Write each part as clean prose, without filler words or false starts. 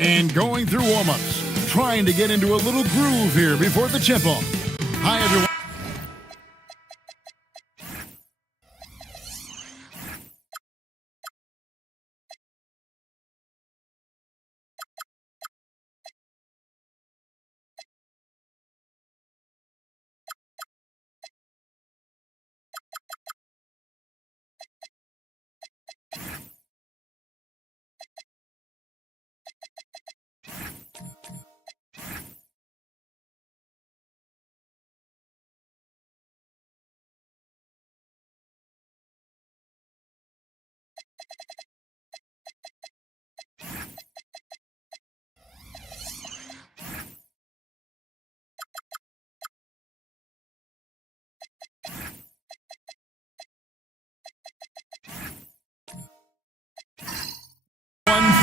And going through warm-ups, trying to get into a little groove here before the tip-off. Hi, everyone.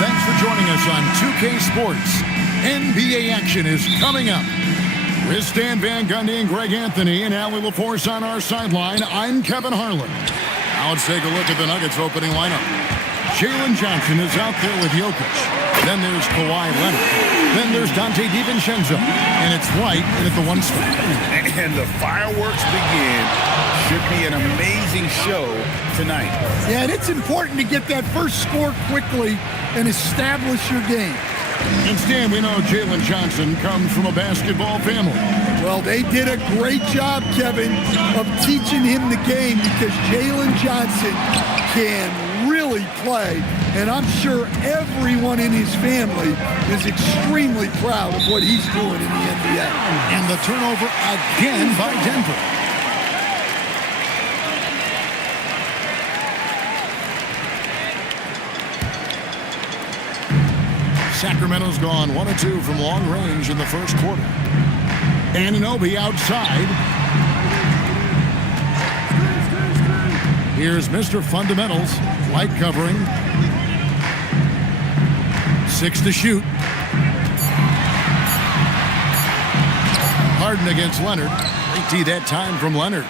Thanks for joining us on 2K Sports. NBA action is coming up. With Stan Van Gundy and Greg Anthony and Allie LaForce on our sideline, I'm Kevin Harlan. Now let's take a look at the Nuggets opening lineup. Jalen Johnson is out there with Jokic. Then there's Kawhi Leonard. Then there's Dante DiVincenzo. And it's White in at the 1 spot. And the fireworks begin. Should be an amazing show tonight. Yeah, and it's important to get that first score quickly and establish your game. And Stan, we know Jalen Johnson comes from a basketball family. Well, they did a great job, Kevin, of teaching him the game because Jalen Johnson can really play. And I'm sure everyone in his family is extremely proud of what he's doing in the NBA. And the turnover again by Denver. Sacramento's gone 1-2 from long range in the first quarter. Anunoby outside. Here's Mr. Fundamentals. Light covering. 6 to shoot. Harden against Leonard. Great D that time from Leonard.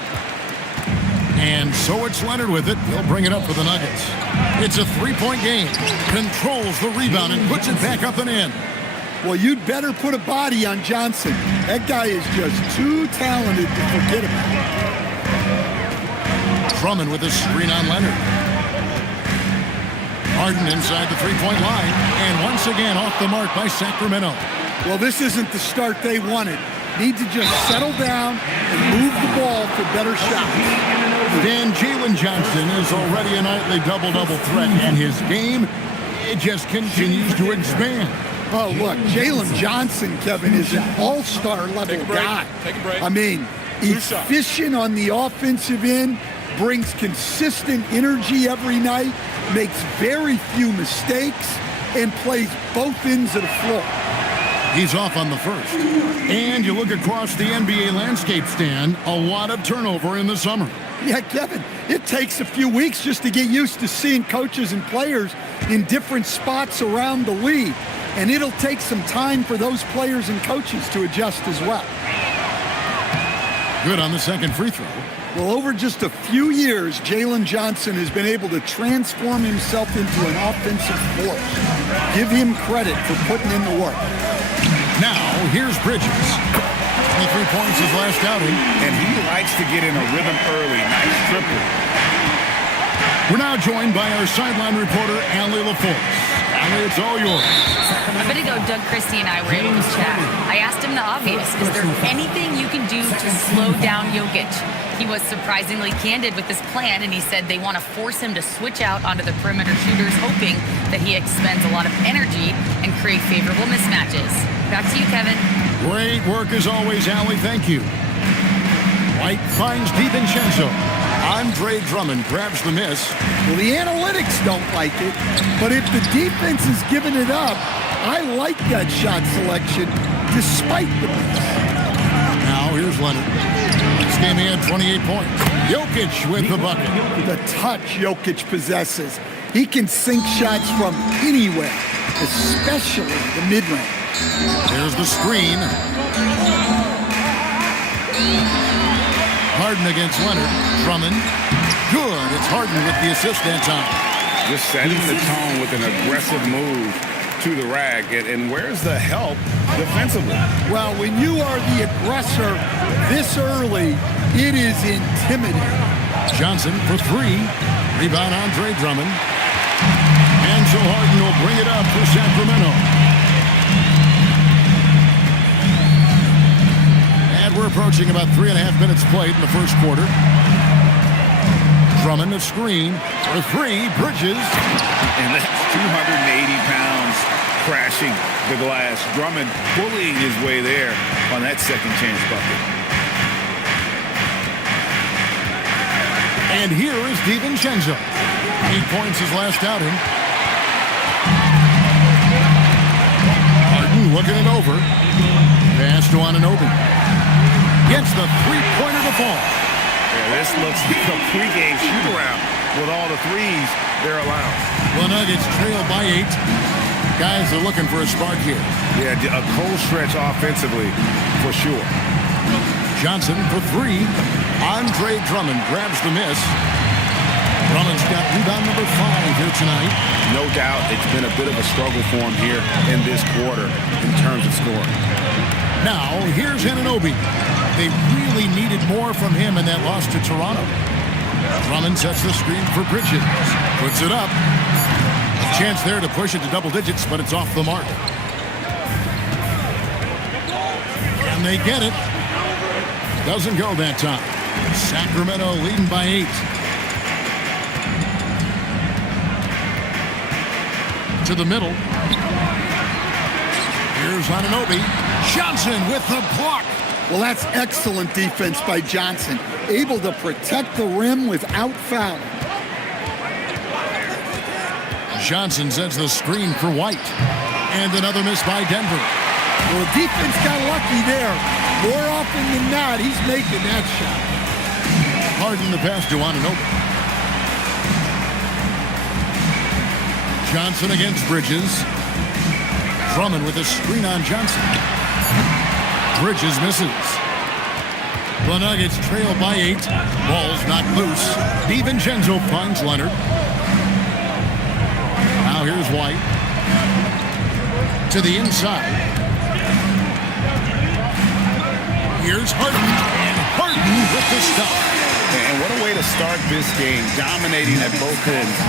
And so it's Leonard with it. He'll bring it up for the Nuggets. It's a 3-point game. Controls the rebound and puts it back up and in. Well, you'd better put a body on Johnson. That guy is just too talented to forget about. Drummond with a screen on Leonard. Harden inside the 3-point line. And once again off the mark by Sacramento. Well, this isn't the start they wanted. Need to just settle down and move the ball for better shots. Dan, Jalen Johnson is already a nightly double-double threat, and his game, it just continues to expand. Oh, look, Jalen Johnson, Kevin, is an all-star level guy. Take a break. I mean, efficient on the offensive end, brings consistent energy every night, makes very few mistakes, and plays both ends of the floor. He's off on the first. And you look across the NBA landscape, Stan, a lot of turnover in the summer. Yeah, Kevin, it takes a few weeks just to get used to seeing coaches and players in different spots around the league. And it'll take some time for those players and coaches to adjust as well. Good on the second free throw. Well, over just a few years, Jalen Johnson has been able to transform himself into an offensive force. Give him credit for putting in the work. Now, here's Bridges. 23 points his last outing. And he likes to get in a rhythm early. Nice triple. We're now joined by our sideline reporter, Allie LaForce. Allie, it's all yours. A bit ago, Doug Christie and I were able to chat. I asked him the obvious. Is there anything you can do to slow down Jokic? He was surprisingly candid with his plan, and he said they want to force him to switch out onto the perimeter shooters, hoping that he expends a lot of energy and create favorable mismatches. Back to you, Kevin. Great work as always, Allie. Thank you. White finds DiVincenzo. Andre Drummond grabs the miss. Well, the analytics don't like it, but if the defense is giving it up, I like that shot selection despite the miss. Now here's Leonard. This game he had 28 points. Jokic with the bucket. The touch Jokic possesses. He can sink shots from anywhere, especially the mid-range. There's the screen. Harden against Leonard. Drummond. Good. It's Harden with the assist that time. Just setting the tone with an aggressive move. to the rack. And where's the help defensively? Well, when you are the aggressor this early, it is intimidating. Johnson for three. Rebound Andre Drummond. And so Harden will bring it up for Sacramento. And we're approaching about 3.5 minutes played in the first quarter. Drummond a screen for three. Bridges. And that's 280 pounds crashing the glass. Drummond bullying his way there on that second chance bucket. And here is DiVincenzo. 8 points his last outing. Harden looking it over. Pass to Anunoby. Gets the three-pointer to fall. Yeah, this looks like a pregame shoot-around with all the threes they're allowed. The Nuggets trail by 8. Guys are looking for a spark here. Yeah, a cold stretch offensively for sure. Johnson for three. Andre Drummond grabs the miss. Drummond's got rebound number 5 here tonight. No doubt it's been a bit of a struggle for him here in this quarter in terms of scoring. Now, here's Anunoby. They really needed more from him in that loss to Toronto. Drummond sets the screen for Bridges. Puts it up. Chance there to push it to double digits, but it's off the mark. And they get it. Doesn't go that time. Sacramento leading by 8. To the middle. Here's Anunoby. Johnson with the block. Well, that's excellent defense by Johnson. Able to protect the rim without fouling. Johnson sets the screen for White. And another miss by Denver. Well, the defense got lucky there. More often than not, he's making that shot. Harden the pass to Anunoby. Johnson against Bridges. Drummond with a screen on Johnson. Bridges misses. The Nuggets trail by 8. Ball's not loose. DiVincenzo finds Leonard. Now here's White. To the inside. Here's Harden. And Harden with the stop. And what a way to start this game, dominating at both ends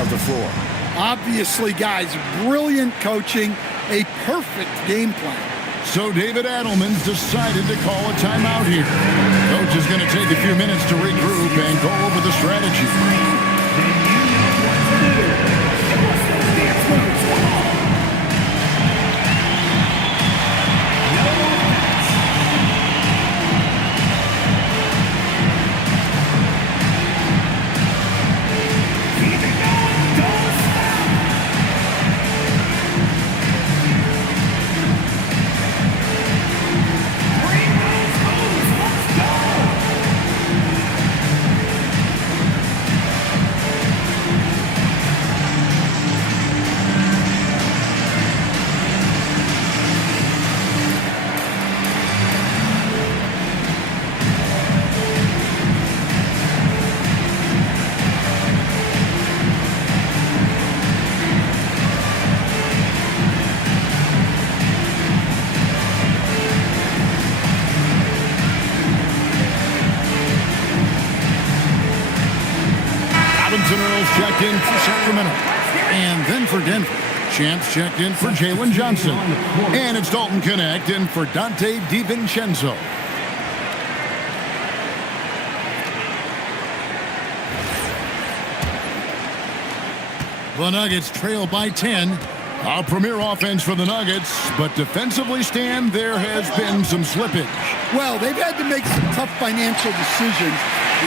of the floor. Obviously, guys, brilliant coaching, a perfect game plan. So David Adelman's decided to call a timeout here. Coach is going to take a few minutes to regroup and go over the strategy. Checked in for Sacramento. And then for Denver. Champs checked in for Jalen Johnson. And it's Dalton Connect in for Dante DiVincenzo. The Nuggets trail by 10. A premier offense for the Nuggets, but defensively, Stan, there has been some slippage. Well, they've had to make some tough financial decisions,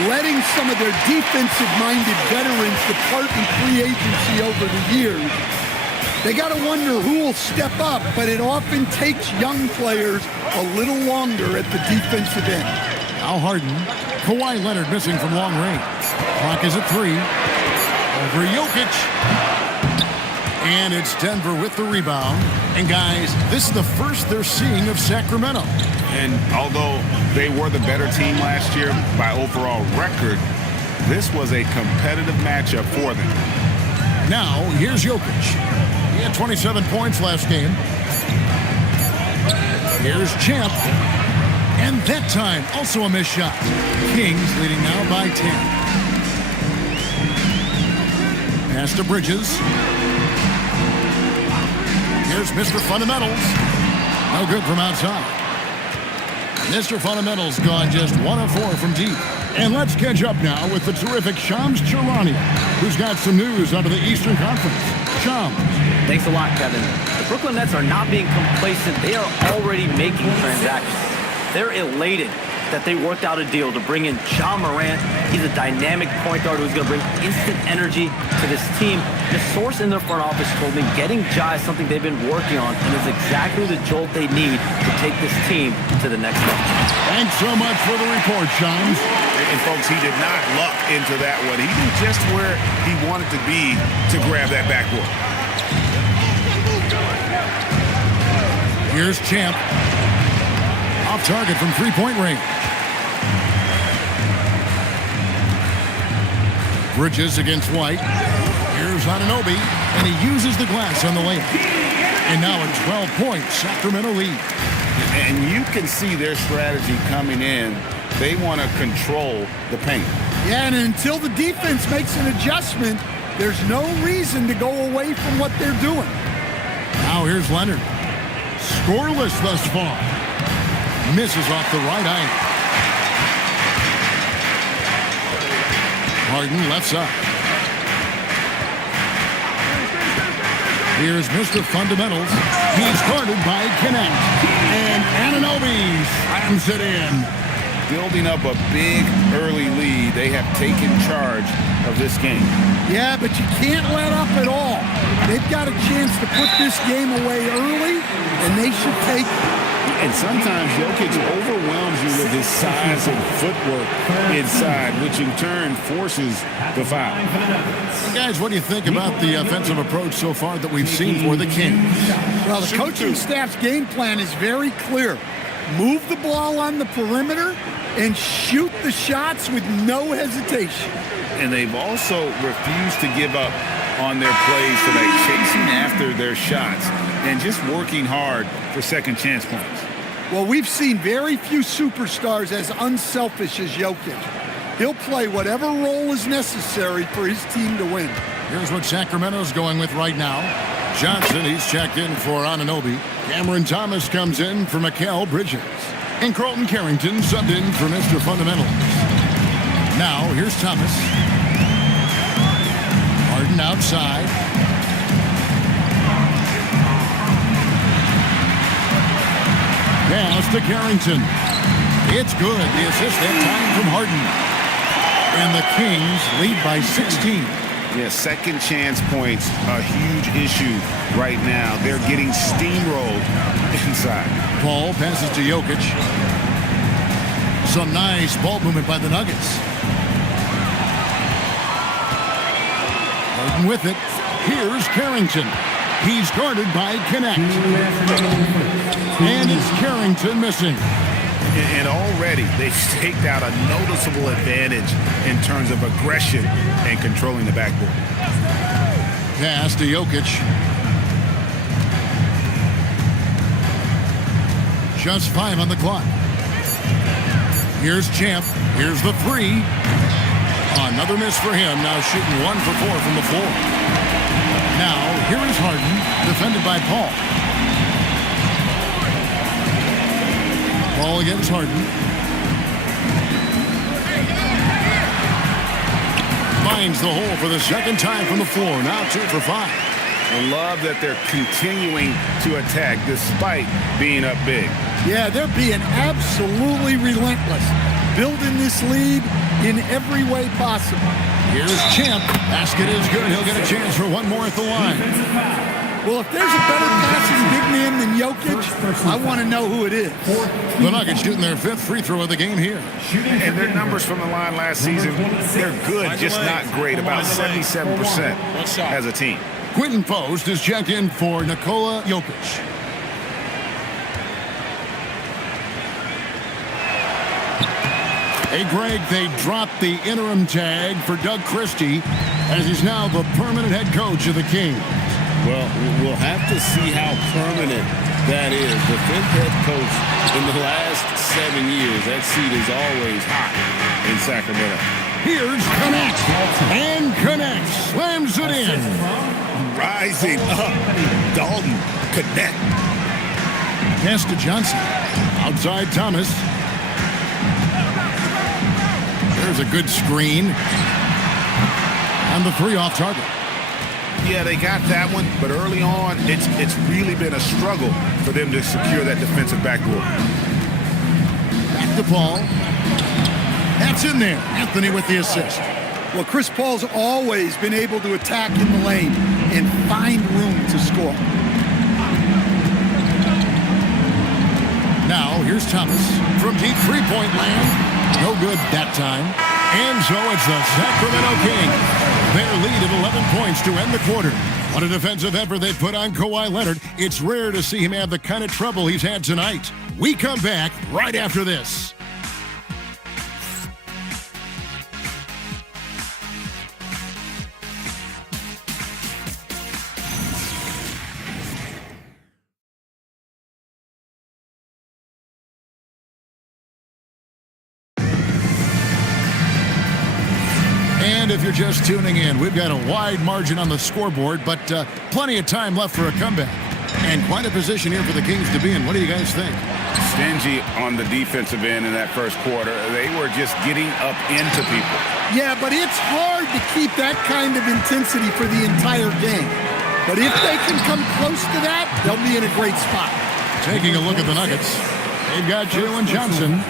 letting some of their defensive-minded veterans depart in free agency over the years. They got to wonder who will step up, but it often takes young players a little longer at the defensive end. Now Harden. Kawhi Leonard missing from long range. Clock is at 3. Over Jokic. And it's Denver with the rebound. And guys, this is the first they're seeing of Sacramento. And although they were the better team last year by overall record, this was a competitive matchup for them. Now, here's Jokic. He had 27 points last game. Here's Champ. And that time, also a missed shot. Kings leading now by 10. Pass to Bridges. Here's Mr. Fundamentals. No good from outside. Mr. Fundamentals gone just 1 of 4 from deep. And let's catch up now with the terrific Shams Charania, who's got some news out of the Eastern Conference. Shams. Thanks a lot, Kevin. The Brooklyn Nets are not being complacent. They are already making transactions. They're elated that they worked out a deal to bring in Ja Morant. He's a dynamic point guard who's going to bring instant energy to this team. The source in their front office told me getting Ja is something they've been working on and is exactly the jolt they need to take this team to the next level. Thanks so much for the report, Shams. And folks, he did not luck into that one. He knew just where he wanted to be to grab that backboard. Here's Champ. Off target from three-point range. Bridges against White. Here's Anunoby, and he uses the glass on the layup. And now a 12-point Sacramento lead. And you can see their strategy coming in. They want to control the paint. Yeah, and until the defense makes an adjustment, there's no reason to go away from what they're doing. Now here's Leonard. Scoreless thus far. Misses off the right angle. Harden left side. Here's Mr. Fundamentals. He's guarded by Connect. And Anunoby slams it in. Building up a big early lead. They have taken charge of this game. Yeah, but you can't let up at all. They've got a chance to put this game away early, and they should take it. And sometimes Jokic overwhelms you with his size and footwork inside, which in turn forces the foul. Guys, what do you think about the offensive approach so far that we've seen for the Kings? Well, the coaching staff's game plan is very clear. Move the ball on the perimeter and shoot the shots with no hesitation. And they've also refused to give up on their plays tonight, chasing after their shots and just working hard for second chance points. Well, we've seen very few superstars as unselfish as Jokic. He'll play whatever role is necessary for his team to win. Here's what Sacramento's going with right now. Johnson, he's checked in for Anunoby. Cameron Thomas comes in for Mikal Bridges. And Carlton Carrington subbed in for Mr. Fundamentals. Now, here's Thomas. Harden outside. Pass to Carrington. It's good. The assist that time from Harden. And the Kings lead by 16. Yeah, second chance points, a huge issue right now. They're getting steamrolled inside. Paul passes to Jokic. Some nice ball movement by the Nuggets. Harden with it. Here's Carrington. He's guarded by Connect. And it's Carrington missing. And already they've staked out a noticeable advantage in terms of aggression and controlling the backboard. Pass to Jokic. Just 5 on the clock. Here's Champ. Here's the three. Another miss for him. Now shooting 1 for 4 from the floor. Now here is Harden, defended by Paul. Ball against Harden. Finds the hole for the second time from the floor. Now 2 for 5. I love that they're continuing to attack despite being up big. Yeah, they're being absolutely relentless, building this lead in every way possible. Here's Champ. Basket is good. He'll get a chance for one more at the line. Well, if there's a better passing big man than Jokic, I want to know who it is. The Nuggets shooting their 5th free throw of the game here. And their numbers from the line last season, they're good, just not great, about 77% as a team. Quinton Post is checked in for Nikola Jokic. Hey, Greg, they dropped the interim tag for Doug Christie as he's now the permanent head coach of the Kings. Well, we'll have to see how permanent that is. The fifth head coach in the last 7 years, that seat is always hot in Sacramento. Here's Connect. And Connect slams it in. Rising up. Dalton, Connect. Pass to Johnson. Outside Thomas. There's a good screen. And the three off target. Yeah, they got that one, but early on, it's really been a struggle for them to secure that defensive backboard. Back to Paul. That's in there. Anthony with the assist. Well, Chris Paul's always been able to attack in the lane and find room to score. Now, here's Thomas from deep three-point land. No good that time. And so it's the Sacramento Kings. Their lead at 11 points to end the quarter. What a defensive effort they put on Kawhi Leonard. It's rare to see him have the kind of trouble he's had tonight. We come back right after this. And if you're just tuning in, we've got a wide margin on the scoreboard, but plenty of time left for a comeback. And quite a position here for the Kings to be in. What do you guys think? Stingy on the defensive end in that first quarter. They were just getting up into people. Yeah, but it's hard to keep that kind of intensity for the entire game. But if they can come close to that, they'll be in a great spot. Taking a look at the Nuggets. They've got Jalen Johnson.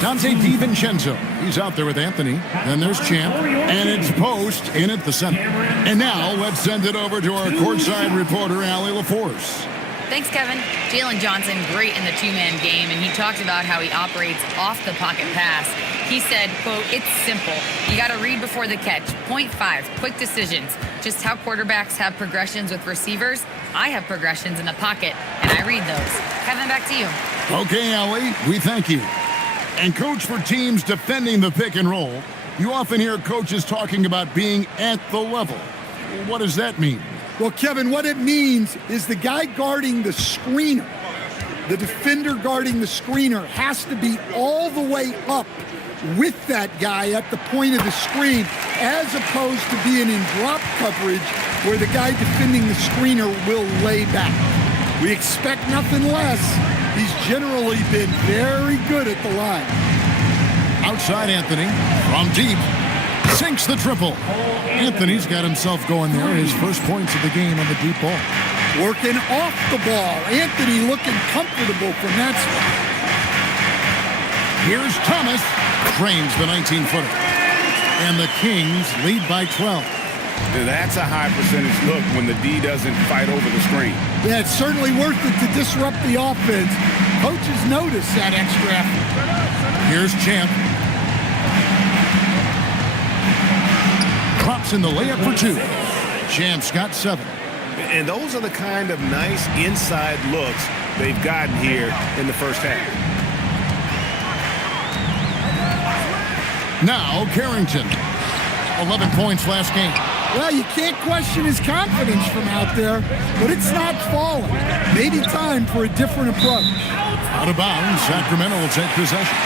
Dante DiVincenzo. He's out there with Anthony. Then there's Champ. And it's Post in at the center. And now let's send it over to our courtside reporter, Allie LaForce. Thanks, Kevin. Jalen Johnson, great in the two-man game, and he talked about how he operates off the pocket pass. He said, quote, "It's simple. You got to read before the catch. Point 5, quick decisions. Just how quarterbacks have progressions with receivers, I have progressions in the pocket, and I read those." Kevin, back to you. Okay, Allie, we thank you. And coach, for teams defending the pick and roll, you often hear coaches talking about being at the level. What does that mean? Well, Kevin, what it means is the guy guarding the screener, the defender guarding the screener, has to be all the way up with that guy at the point of the screen, as opposed to being in drop coverage where the guy defending the screener will lay back. We expect nothing less. He's generally been very good at the line. Outside Anthony, from deep, sinks the triple. Anthony's got himself going there, his first points of the game on the deep ball. Working off the ball. Anthony looking comfortable from that spot. Here's Thomas, trains the 19-footer. And the Kings lead by 12. That's a high percentage look when the D doesn't fight over the screen. Yeah, it's certainly worth it to disrupt the offense. Coaches notice that extra effort. Here's Champ. Drops in the layup for 2. Champ's got 7. And those are the kind of nice inside looks they've gotten here in the first half. Now Carrington. 11 points last game. Well, you can't question his confidence from out there, but it's not falling. Maybe time for a different approach. Out of bounds, Sacramento will take possession.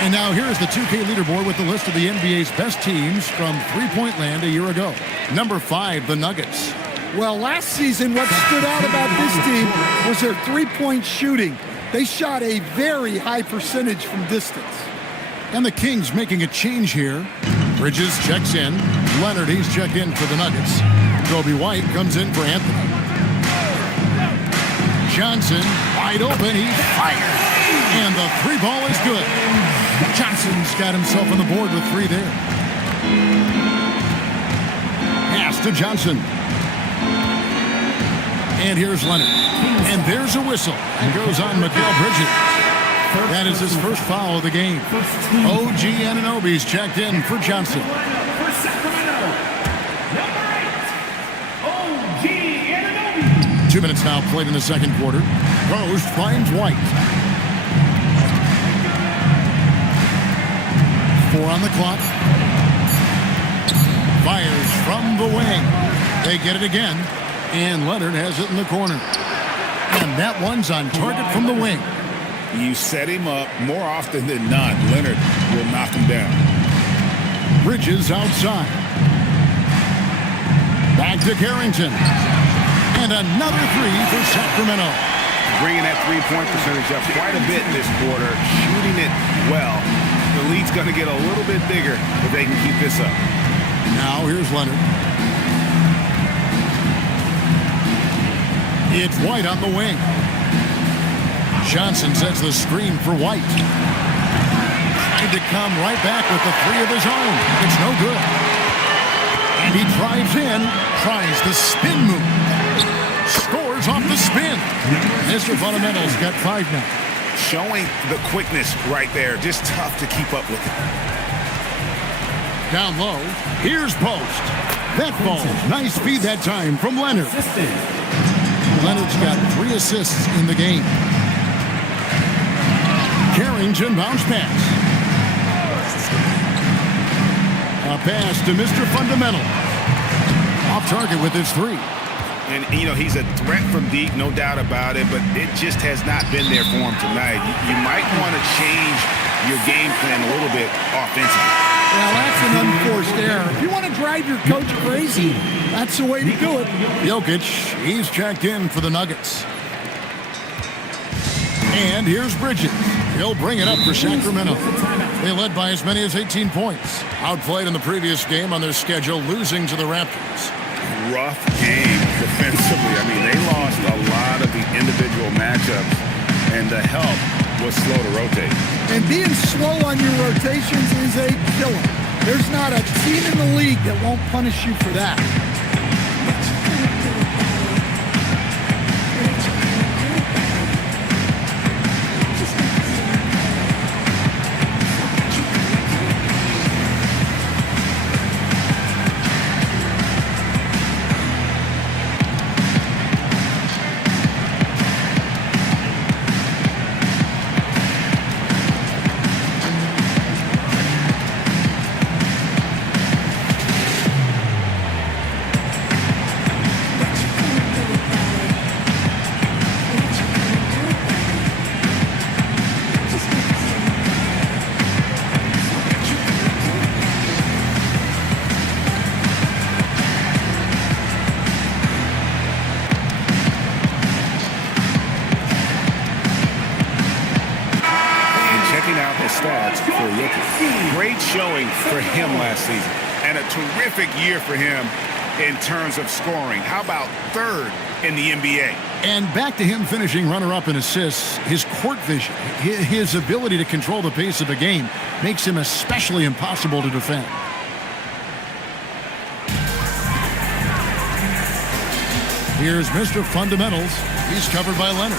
And now here's the 2K leaderboard with the list of the NBA's best teams from three-point land a year ago. Number 5, the Nuggets. Well, last season, what stood out about this team was their three-point shooting. They shot a very high percentage from distance. And the Kings making a change here. Bridges checks in. Leonard, he's checked in for the Nuggets. Kobe White comes in for Anthony. Johnson, wide open, he fires. And the 3 ball is good. Johnson's got himself on the board with 3 there. Pass to Johnson. And here's Leonard. And there's a whistle. And goes on Mikal Bridges. That is his first foul of the game. OG Anunoby's checked in for Johnson. 2 minutes now played in the second quarter. Post finds White. 4 on the clock. Fires from the wing. They get it again. And Leonard has it in the corner. And that one's on target from the wing. You set him up more often than not. Leonard will knock him down. Bridges outside. Back to Carrington. And another three for Sacramento. Bringing that three-point percentage up quite a bit this quarter. Shooting it well. The lead's going to get a little bit bigger if they can keep this up. Now here's Leonard. It's White on the wing. Johnson sets the screen for White. Trying to come right back with the three of his own. It's no good. And he drives in, tries the spin move. Scores off the spin. Mr. Fundamental's got 5 now. Showing the quickness right there. Just tough to keep up with it. Down low, here's Post. That falls. Nice feed that time from Leonard. Leonard's got 3 assists in the game. Carrington bounce pass. A pass to Mr. Fundamental. Off target with his 3. And, you know, he's a threat from deep, no doubt about it, but it just has not been there for him tonight. You might want to change your game plan a little bit offensively. Well, that's an unforced error. If you want to drive your coach crazy, that's the way to do it. Jokic, he's checked in for the Nuggets. And here's Bridges. He'll bring it up for Sacramento. They led by as many as 18 points. Outplayed in the previous game on their schedule, losing to the Raptors. Rough game defensively. I mean, they lost a lot of the individual matchups, and the help was slow to rotate. And being slow on your rotations is a killer. There's not a team in the league that won't punish you for that. Great showing for him last season, and a terrific year for him in terms of scoring. How about 3rd in the NBA? And back to him finishing runner-up in assists. His court vision, his ability to control the pace of a game makes him especially impossible to defend. Here's Mr. Fundamentals. He's covered by Leonard.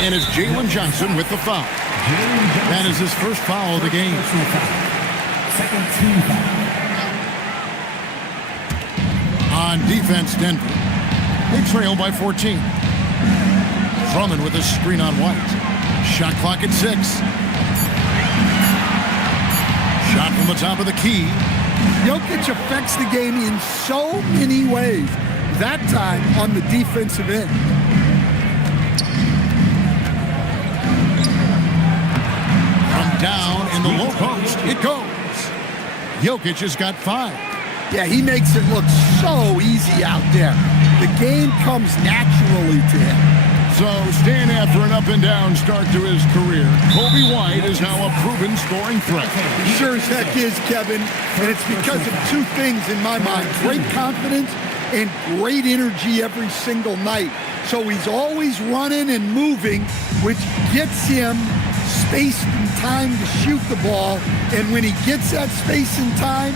And it's Jalen Johnson with the foul. That is his first foul of the game. Second team foul. On defense, Denver. They trail by 14. Drummond with a screen on White. Shot clock at 6. Shot from the top of the key. Jokic affects the game in so many ways. That time on the defensive end. Down in the low post, it goes. Jokic has got 5. Yeah, he makes it look so easy out there. The game comes naturally to him. So, staying after an up-and-down start to his career, Kobe White is now a proven scoring threat. He sure as heck is, Kevin, and it's because of 2 things in my mind. Great confidence and great energy every single night. So he's always running and moving, which gets him space and time to shoot the ball, and when he gets that space and time,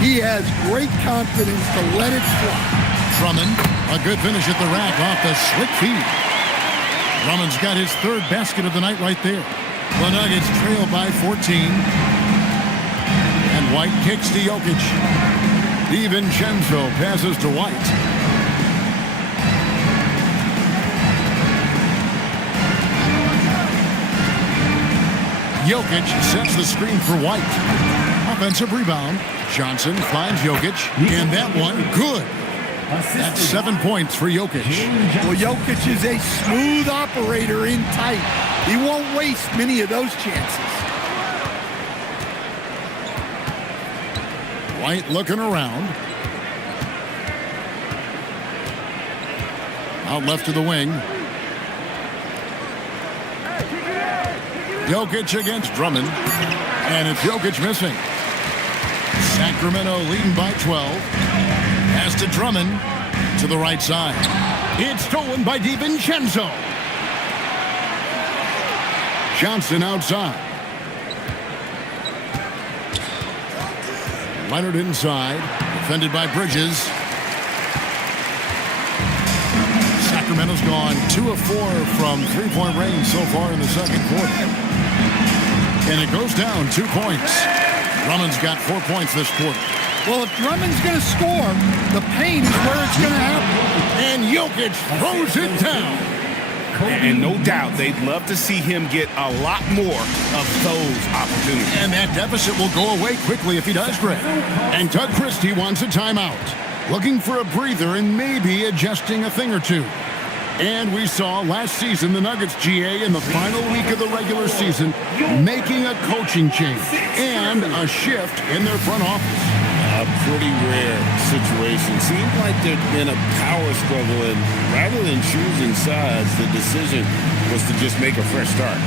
he has great confidence to let it fly. Drummond, a good finish at the rack off the slick feed. Drummond's got his 3rd basket of the night right there. The Nuggets trail by 14. And White kicks to Jokic. DiVincenzo passes to White. Jokic sets the screen for White. Offensive rebound. Johnson finds Jokic, and that one good. That's 7 points for Jokic. Well, Jokic is a smooth operator in tight. He won't waste many of those chances. White looking around. Out left to the wing. Jokic against Drummond. And it's Jokic missing. Sacramento leading by 12. Pass to Drummond to the right side. It's stolen by DiVincenzo. Johnson outside. Leonard inside. Defended by Bridges. Sacramento's gone 2 of 4 from three-point range so far in the second quarter. And it goes down 2 points. Drummond's got 4 points this quarter. Well, if Drummond's going to score, the paint is where it's going to happen. And Jokic throws it down. And no doubt they'd love to see him get a lot more of those opportunities. And that deficit will go away quickly if he does, Greg. And Doug Christie wants a timeout. Looking for a breather and maybe adjusting a thing or two. And we saw last season the Nuggets, GA, in the final week of the regular season, making a coaching change and a shift in their front office. A pretty rare situation. Seems like there's been a power struggle, and rather than choosing sides, the decision was to just make a fresh start.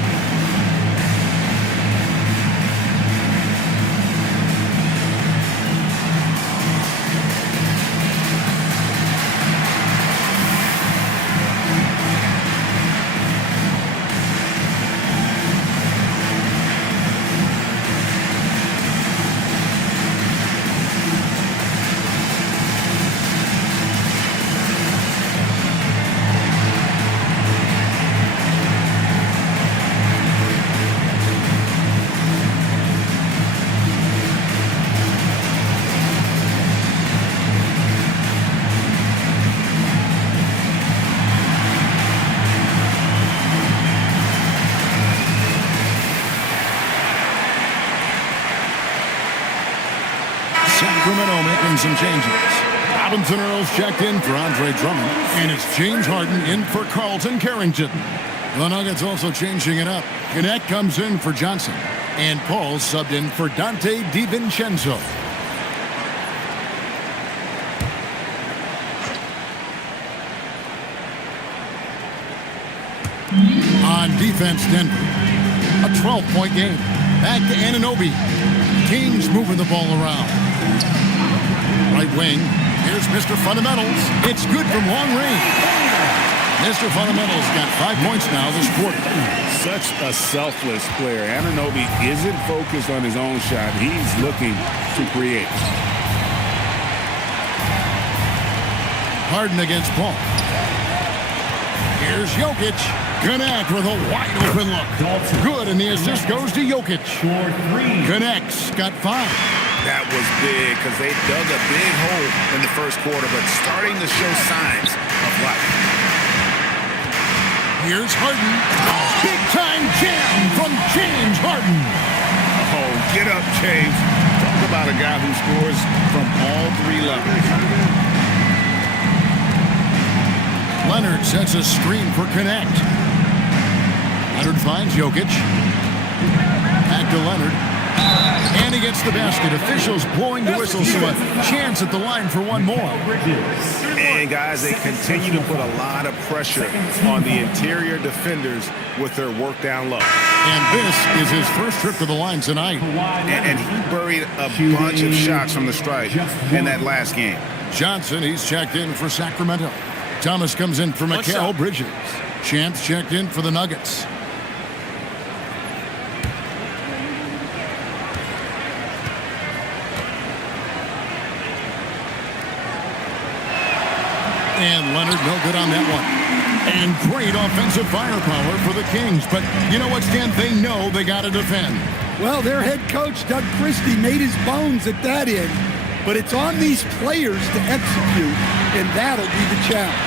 Sacramento making some changes. Robinson Earls checked in for Andre Drummond, and it's James Harden in for Carlton Carrington. The Nuggets also changing it up. Connect comes in for Johnson, and Paul subbed in for Dante DiVincenzo. On defense, Denver. A 12-point game. Back to Anunoby. Kings moving the ball around. Right wing. Here's Mr. Fundamentals. It's good from long range. Mr. Fundamentals got 5 points now this quarter. Such a selfless player. Anunoby isn't focused on his own shot. He's looking to create. Harden against Paul. Here's Jokic. Connect with a wide open look. Good, and the assist goes to Jokic. Connects, got 5. That was big because they dug a big hole in the first quarter, but starting to show signs of life. Here's Harden. Big-time jam from James Harden. Oh, get up, James. Talk about a guy who scores from all 3 levels. Leonard sets a screen for Connect. Leonard finds Jokic. Back to Leonard. And he gets the basket. Officials blowing the whistle, so a chance at the line for one more. And, guys, they continue to put a lot of pressure on the interior defenders with their work down low. And this is his first trip to the line tonight. And he buried a bunch of shots from the stripe in that last game. Johnson, he's checked in for Sacramento. Thomas comes in for Mikal Bridges. Chance checked in for the Nuggets. And Leonard, no good on that one. And great offensive firepower for the Kings. But you know what, Stan? They know they got to defend. Well, their head coach, Doug Christie, made his bones at that end. But it's on these players to execute, and that'll be the challenge.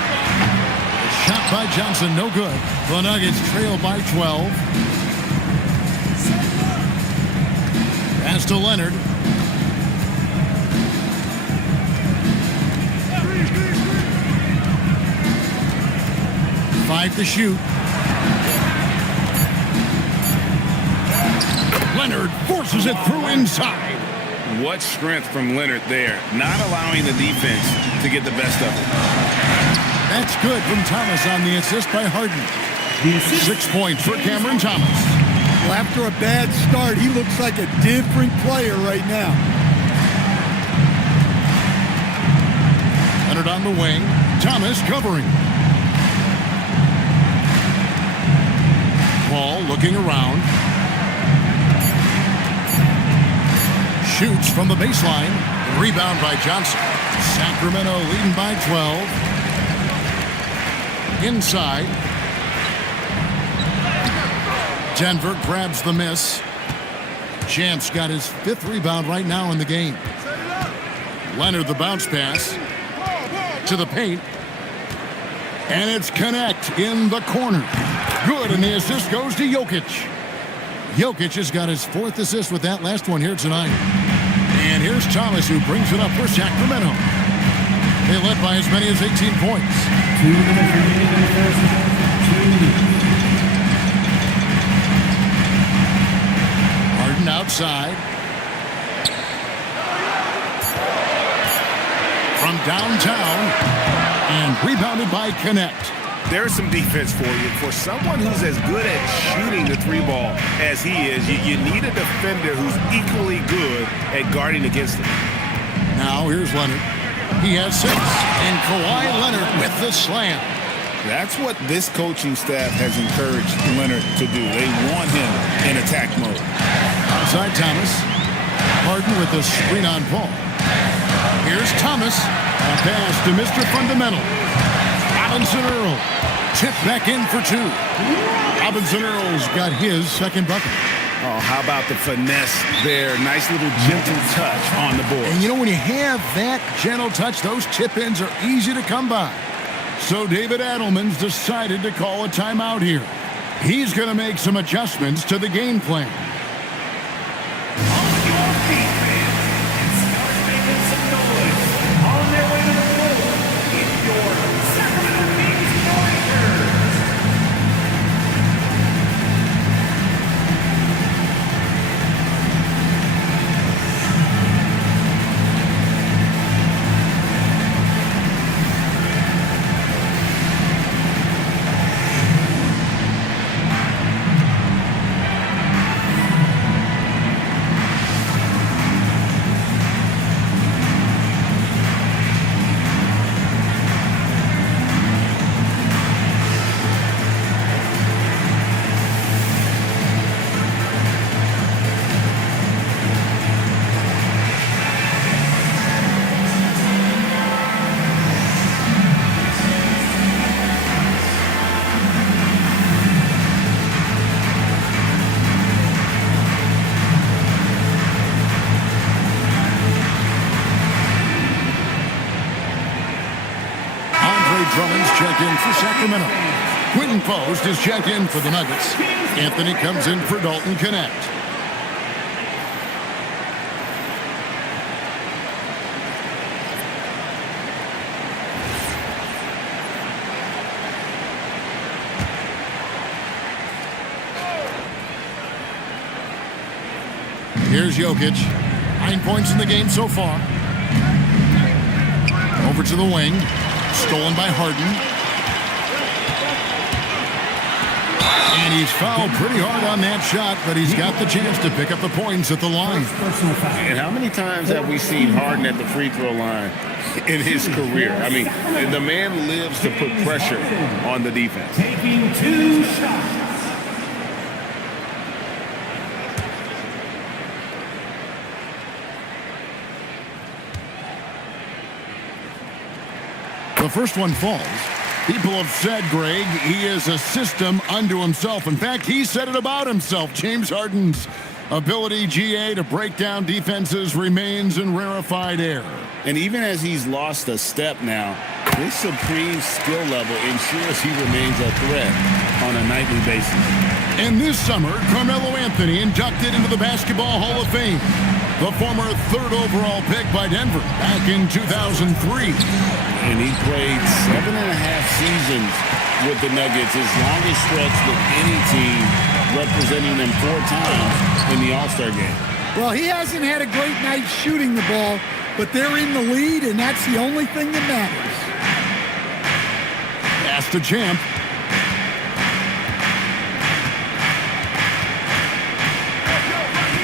Shot by Johnson, no good. The Nuggets trail by 12. Pass to Leonard. 5 to shoot. Leonard forces it through inside. What strength from Leonard there, not allowing the defense to get the best of it. That's good from Thomas on the assist by Harden. 6 points for Cameron Thomas. Well, after a bad start, he looks like a different player right now. Leonard on the wing. Thomas covering. Paul looking around. Shoots from the baseline. Rebound by Johnson. Sacramento leading by 12. Inside. Denver grabs the miss. Chance got his 5th rebound right now in the game. Leonard the bounce pass to the paint. And it's Connect in the corner. Good, and the assist goes to Jokic. Jokic has got his 4th assist with that last one here tonight. And here's Thomas, who brings it up for Sacramento. They led by as many as 18 points. 2 minutes remaining in the first. 2 Harden outside. From downtown. And rebounded by Connect. There's some defense for you. For someone who's as good at shooting the 3-ball as he is, you need a defender who's equally good at guarding against him. Now here's Leonard. He has 6. And Kawhi Leonard with the slam. That's what this coaching staff has encouraged Leonard to do. They want him in attack mode. Outside Thomas. Harden with the screen on Paul. Here's Thomas. A pass to Mr. Fundamental. Robinson Earl. Tip back in for 2. Robinson Earl's got his 2nd bucket. Oh, how about the finesse there? Nice little gentle touch on the board. And you know, when you have that gentle touch, those tip-ins are easy to come by. So David Adelman's decided to call a timeout here. He's going to make some adjustments to the game plan. Drummond's checked in for Sacramento. Quinton Post is checked in for the Nuggets. Anthony comes in for Dalton Connect. Here's Jokic. 9 points in the game so far. Over to the wing. Stolen by Harden. And he's fouled pretty hard on that shot, but he's got the chance to pick up the points at the line. And how many times have we seen Harden at the free throw line in his career? I mean, the man lives to put pressure on the defense. Taking 2 shots. The first one falls. People have said, Greg, he is a system unto himself. In fact, he said it about himself. James Harden's ability, GA, to break down defenses remains in rarefied air. And even as he's lost a step now, his supreme skill level ensures he remains a threat on a nightly basis. And this summer, Carmelo Anthony inducted into the Basketball Hall of Fame. The former 3rd overall pick by Denver back in 2003. And he played 7.5 seasons with the Nuggets, his longest stretch with any team, representing them 4 times in the All-Star game. Well, he hasn't had a great night shooting the ball, but they're in the lead, and that's the only thing that matters. Pass to Champ.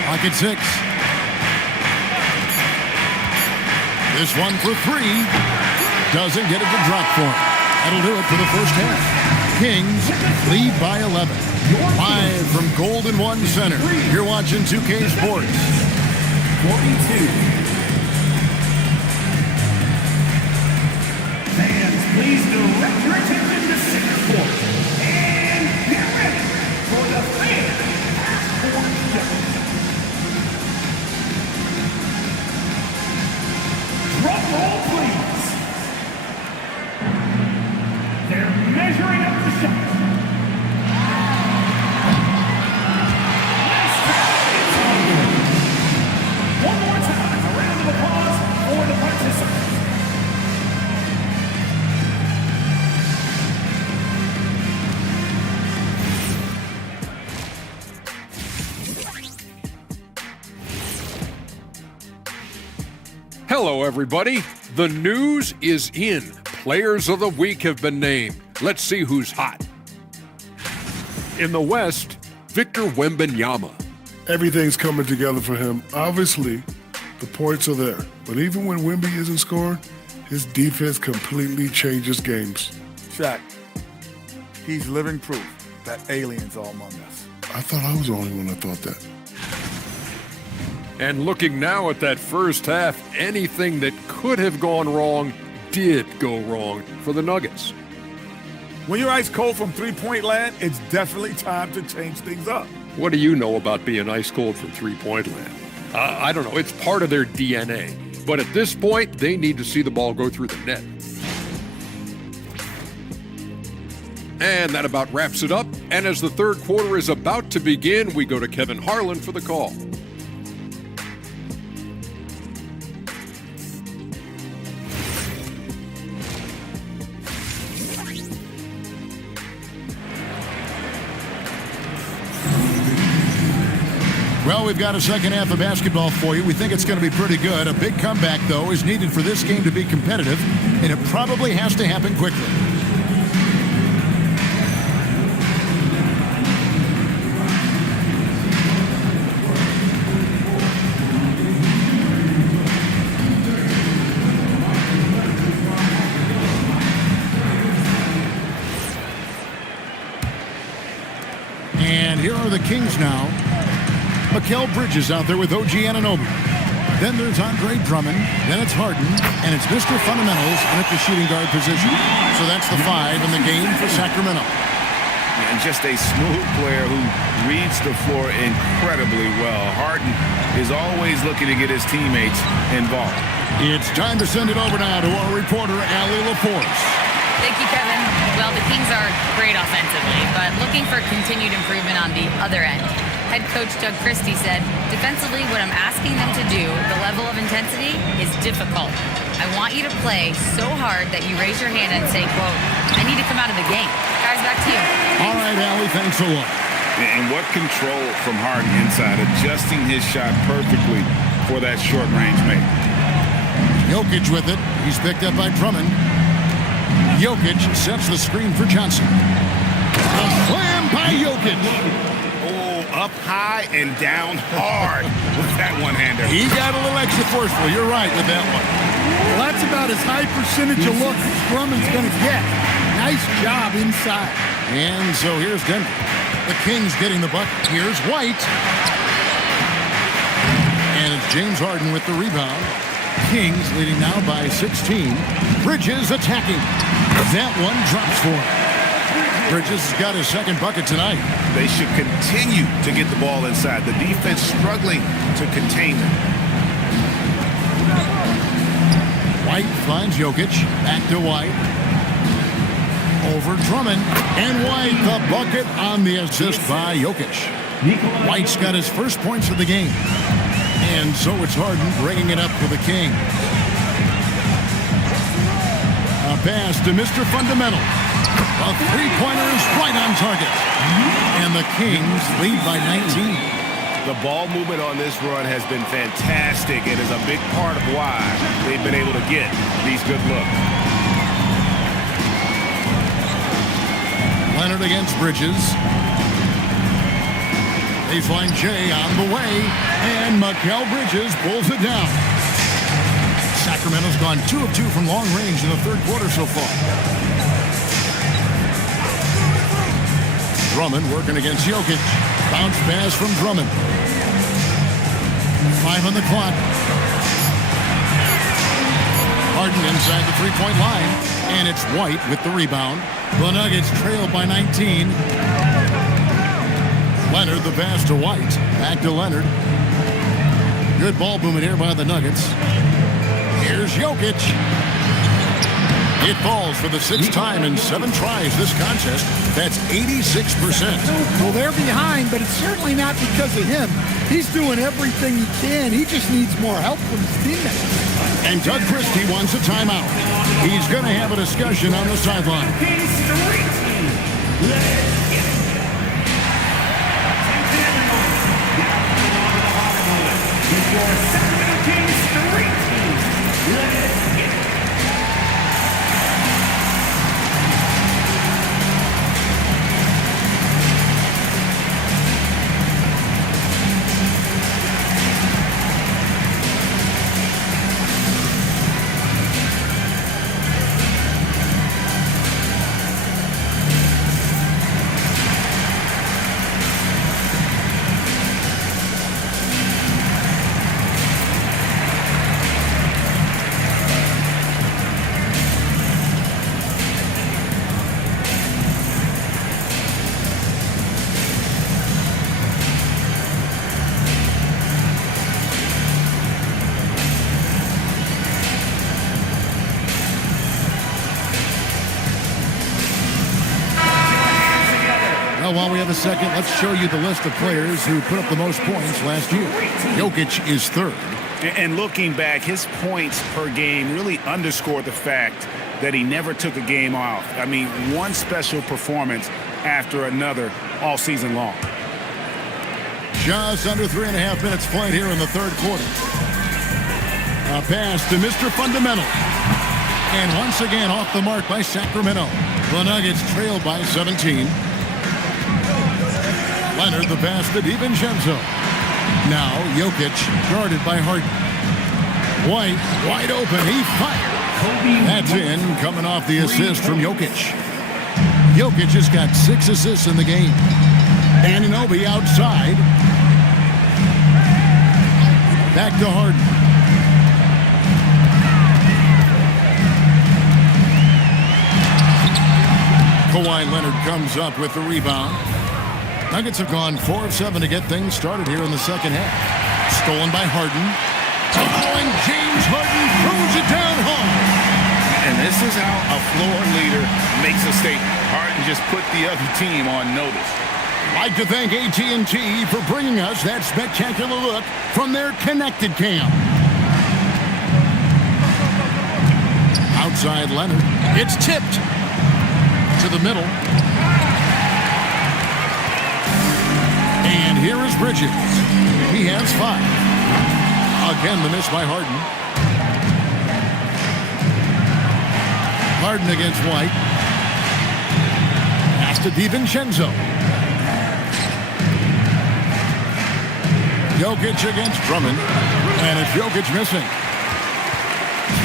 Pocket 6. This one for 3. Doesn't get it to drop for him. That'll do it for the first half. Kings lead by 11. Live from Golden One Center. You're watching 2K Sports. 42. Fans, please direct your attention to center court. And get ready for the fan half-court show. Drum roll, please. They're measuring up the shot. One more time, a round of applause for the participants. Hello, everybody. The news is in. Players of the week have been named. Let's see who's hot. In the West, Victor Wembanyama. Everything's coming together for him. Obviously, the points are there. But even when Wemby isn't scoring, his defense completely changes games. Shaq, he's living proof that aliens are among us. I thought I was the only one that thought that. And looking now at that first half, anything that could have gone wrong did go wrong for the Nuggets. When you're ice cold from three-point land, it's definitely time to change things up. What do you know about being ice cold from three-point land? I don't know. It's part of their DNA. But at this point, they need to see the ball go through the net. And that about wraps it up. And as the third quarter is about to begin, we go to Kevin Harlan for the call. Well, we've got a second half of basketball for you. We think it's going to be pretty good. A big comeback, though, is needed for this game to be competitive, and it probably has to happen quickly. And here are the Kings now. Mikal Bridges out there with OG Anunoby. Then there's Andre Drummond. Then it's Harden. And it's Mr. Fundamentals and at the shooting guard position. So that's the 5 in the game for Sacramento. And just a smooth player who reads the floor incredibly well. Harden is always looking to get his teammates involved. It's time to send it over now to our reporter, Allie LaForce. Thank you, Kevin. Well, the Kings are great offensively, but looking for continued improvement on the other end. Head coach Doug Christie said, defensively, what I'm asking them to do, the level of intensity, is difficult. I want you to play so hard that you raise your hand and say, quote, I need to come out of the game. Guys, back to you. All right, Allie, thanks a lot. And what control from Harden inside, adjusting his shot perfectly for that short-range make. Jokic with it. He's picked up by Drummond. Jokic sets the screen for Johnson. A slam by Jokic. Up high and down hard with that one-hander. He got a little extra forceful. You're right with that one. Well, that's about as high percentage of looks as Drummond's going to get. Nice job inside. And so here's Denver. The Kings getting the bucket. Here's White. And it's James Harden with the rebound. Kings leading now by 16. Bridges attacking. That one drops for him. Bridges has got his second bucket tonight. They should continue to get the ball inside. The defense struggling to contain them. White finds Jokic. Back to White. Over Drummond. And White, the bucket on the assist by Jokic. White's got his first points of the game. And so it's Harden bringing it up for the Kings. A pass to Mr. Fundamental. A three-pointer is right on target. And the Kings lead by 19. The ball movement on this run has been fantastic and is a big part of why they've been able to get these good looks. Leonard against Bridges. Baseline J on the way, and Mikal Bridges pulls it down. Sacramento's gone 2 of 2 from long range in the third quarter so far. Drummond working against Jokic. Bounce pass from Drummond. 5 on the clock. Harden inside the three-point line, and it's White with the rebound. The Nuggets trail by 19. Leonard, the pass to White. Back to Leonard. Good ball movement here by the Nuggets. Here's Jokic. It falls for the 6th time in 7 tries this contest. That's 86%. Well, they're behind, but it's certainly not because of him. He's doing everything he can. He just needs more help from his teammates. And Doug Christie wants a timeout. He's going to have a discussion on the sideline. While we have a second, let's show you the list of players who put up the most points last year. Jokic is 3rd. And looking back, his points per game really underscore the fact that he never took a game off. I mean, one special performance after another all season long. Just under 3.5 minutes played here in the third quarter. A pass to Mr. Fundamental. And once again off the mark by Sacramento. The Nuggets trail by 17. Leonard, the pass to DiVincenzo. Now Jokic guarded by Harden. White wide open. He fired. That's in, coming off the assist from Jokic. Jokic has got 6 assists in the game. Anunoby outside. Back to Harden. Kawhi Leonard comes up with the rebound. Nuggets have gone 4 of 7 to get things started here in the second half. Stolen by Harden. Oh, and James Harden throws it down home. And this is how a floor leader makes a statement. Harden just put the other team on notice. I'd like to thank AT&T for bringing us that spectacular look from their connected cam. Outside Leonard. It's tipped to the middle. And here is Bridges. He has 5. Again, the miss by Harden. Harden against White. Pass to DiVincenzo. Jokic against Drummond. And it's Jokic missing.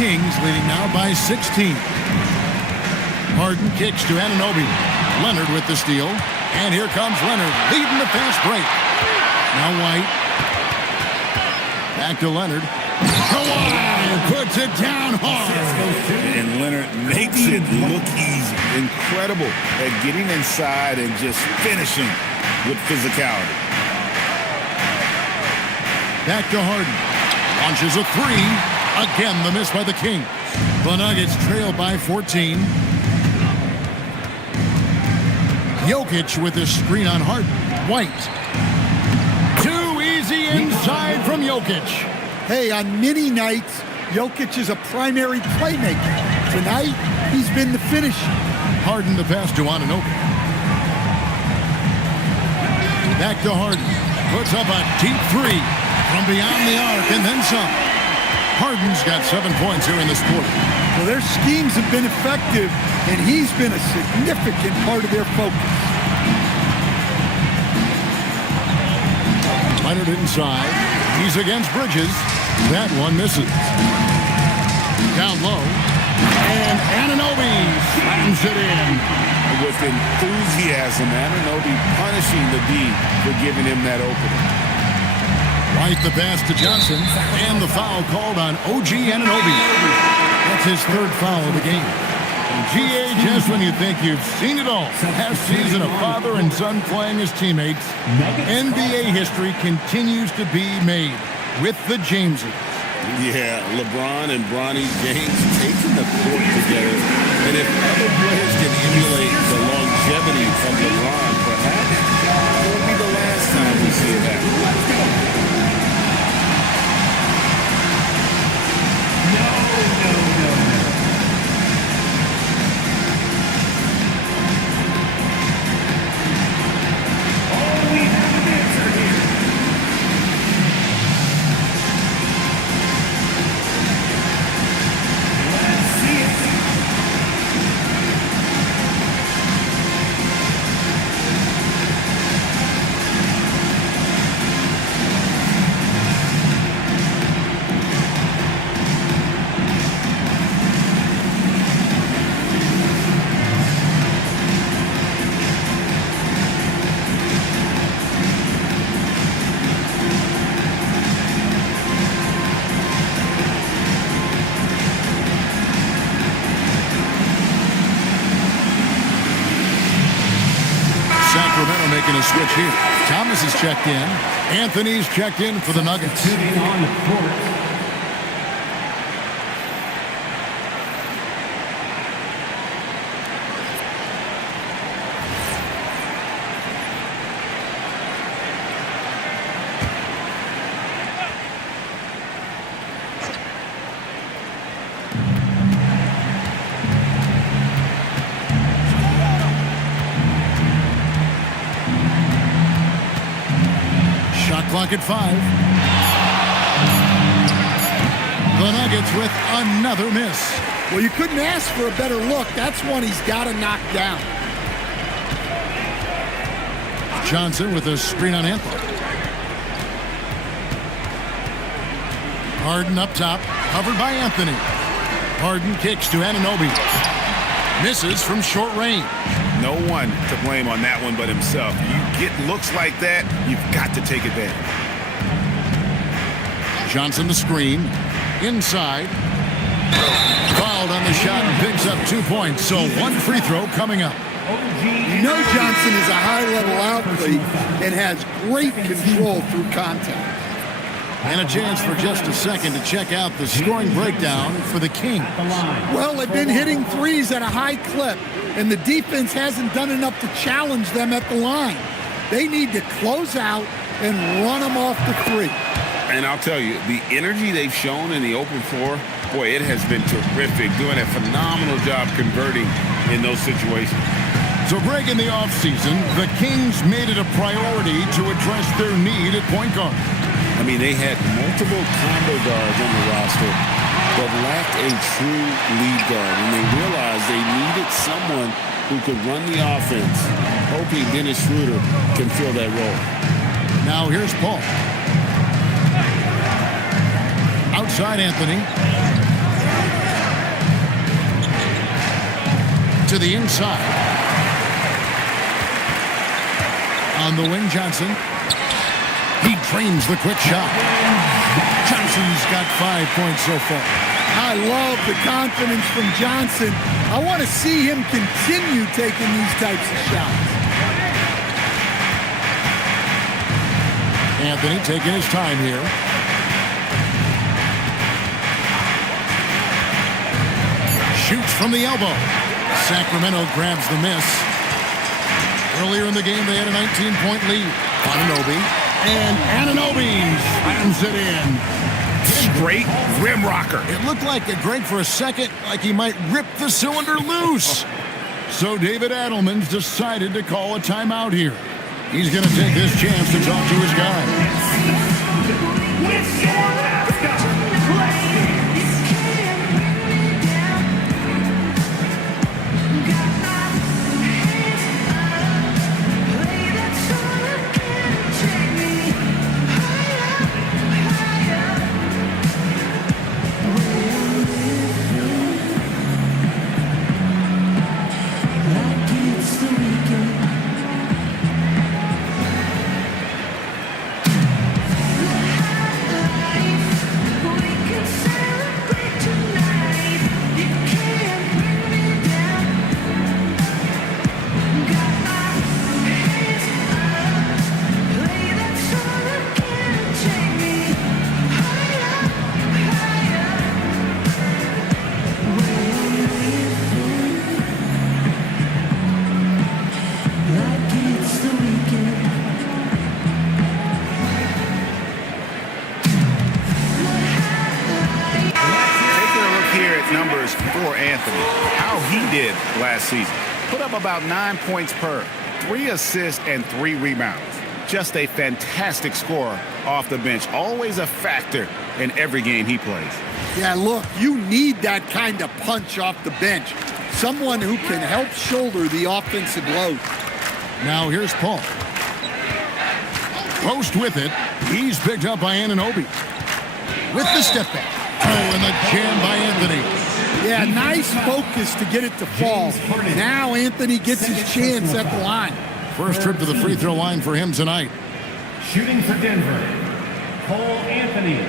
Kings leading now by 16. Harden kicks to Anunoby. Leonard with the steal. And here comes Leonard, leading the fast break. Now White. Back to Leonard. Kawhi puts it down hard. And Leonard makes it look easy. Incredible at getting inside and just finishing with physicality. Back to Harden. Launches a 3. Again, the miss by the Kings. The Nuggets trail by 14. Jokic with his screen on Harden. White. Too easy inside from Jokic. Hey, on many nights, Jokic is a primary playmaker. Tonight, he's been the finisher. Harden the pass to Anunoby. Back to Harden. Puts up a deep three from beyond the arc and then some. Harden's got 7 points here in this quarter. Well, their schemes have been effective, and he's been a significant part of their focus. Leonard inside. He's against Bridges. That one misses. Down low. And Anunoby slams it in. With enthusiasm, Anunoby punishing the D for giving him that opening. Right the pass to Johnson. And the foul called on OG Anunoby. That's his 3rd foul of the game. GA, just when you think you've seen it all. Half season of father and son playing as teammates. NBA history continues to be made with the Jameses. Yeah, LeBron and Bronny James taking the court together. And if other players can emulate the longevity from LeBron, perhaps it will be the last time we see it happen. Sacramento making a switch here. Thomas is checked in. Anthony's checked in for the Nuggets. Sitting on the court. Clock at 5. The Nuggets with another miss. Well, you couldn't ask for a better look. That's one he's got to knock down. Johnson with a screen on Anthony. Harden up top, covered by Anthony. Harden kicks to Anunoby. Misses from short range. No one to blame on that one but himself. You get looks like that, you've got to take advantage. Johnson the screen. Inside. Fouled on the shot and picks up 2 points. So 1 free throw coming up. You know Johnson is a high-level athlete and has great control through contact. And a chance for just a second to check out the scoring breakdown for the Kings. Well, they've been hitting threes at a high clip, and the defense hasn't done enough to challenge them at the line. They need to close out and run them off the three. And I'll tell you, the energy they've shown in the open floor, boy, it has been terrific, doing a phenomenal job converting in those situations. So break in the offseason, the Kings made it a priority to address their need at point guard. I mean, they had multiple combo guards on the roster but lacked a true lead guard, and they realized they needed someone who could run the offense, hoping Dennis Schroeder can fill that role. Now here's Paul. Outside Anthony. To the inside. On the wing, Johnson. He drains the quick shot. Johnson's got 5 points so far. I love the confidence from Johnson. I want to see him continue taking these types of shots. Anthony taking his time here. Shoots from the elbow. Sacramento grabs the miss. Earlier in the game, they had a 19-point lead. Anunoby. And Anunoby slams it in. His great rim rocker. It looked like a Greg for a second, like he might rip the cylinder loose. So David Adelman's decided to call a timeout here. He's going to take this chance to talk to his guys. With your mascot, play. numbers for Anthony. How he did last season. Put up about 9 points per, 3 assists, and 3 rebounds. Just a fantastic scorer off the bench. Always a factor in every game he plays. Yeah, look, you need that kind of punch off the bench. Someone who can help shoulder the offensive load. Now here's Paul. Post with it. He's picked up by Anunoby. With the step back. Oh, and the jam by Anthony. Yeah, nice focus to get it to fall. Now Anthony gets his chance at the line. First trip to the free throw line for him tonight. Shooting for Denver, Cole Anthony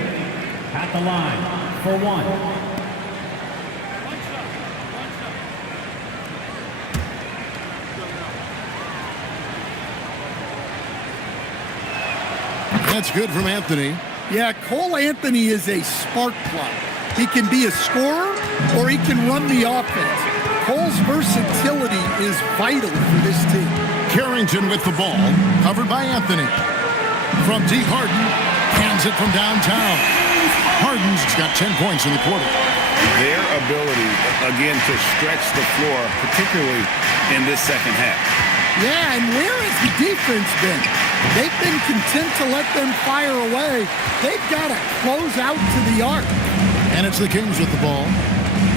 at the line for one. That's good from Anthony. Yeah, Cole Anthony is a spark plug. He can be a scorer or he can run the offense. Cole's versatility is vital for this team. Carrington with the ball, covered by Anthony. From deep, Harden hands it from downtown. Harden's got 10 points in the quarter. Their ability, again, to stretch the floor, particularly in this second half. Yeah, and where has the defense been? They've been content to let them fire away. They've got to close out to the arc. And it's the Kings with the ball.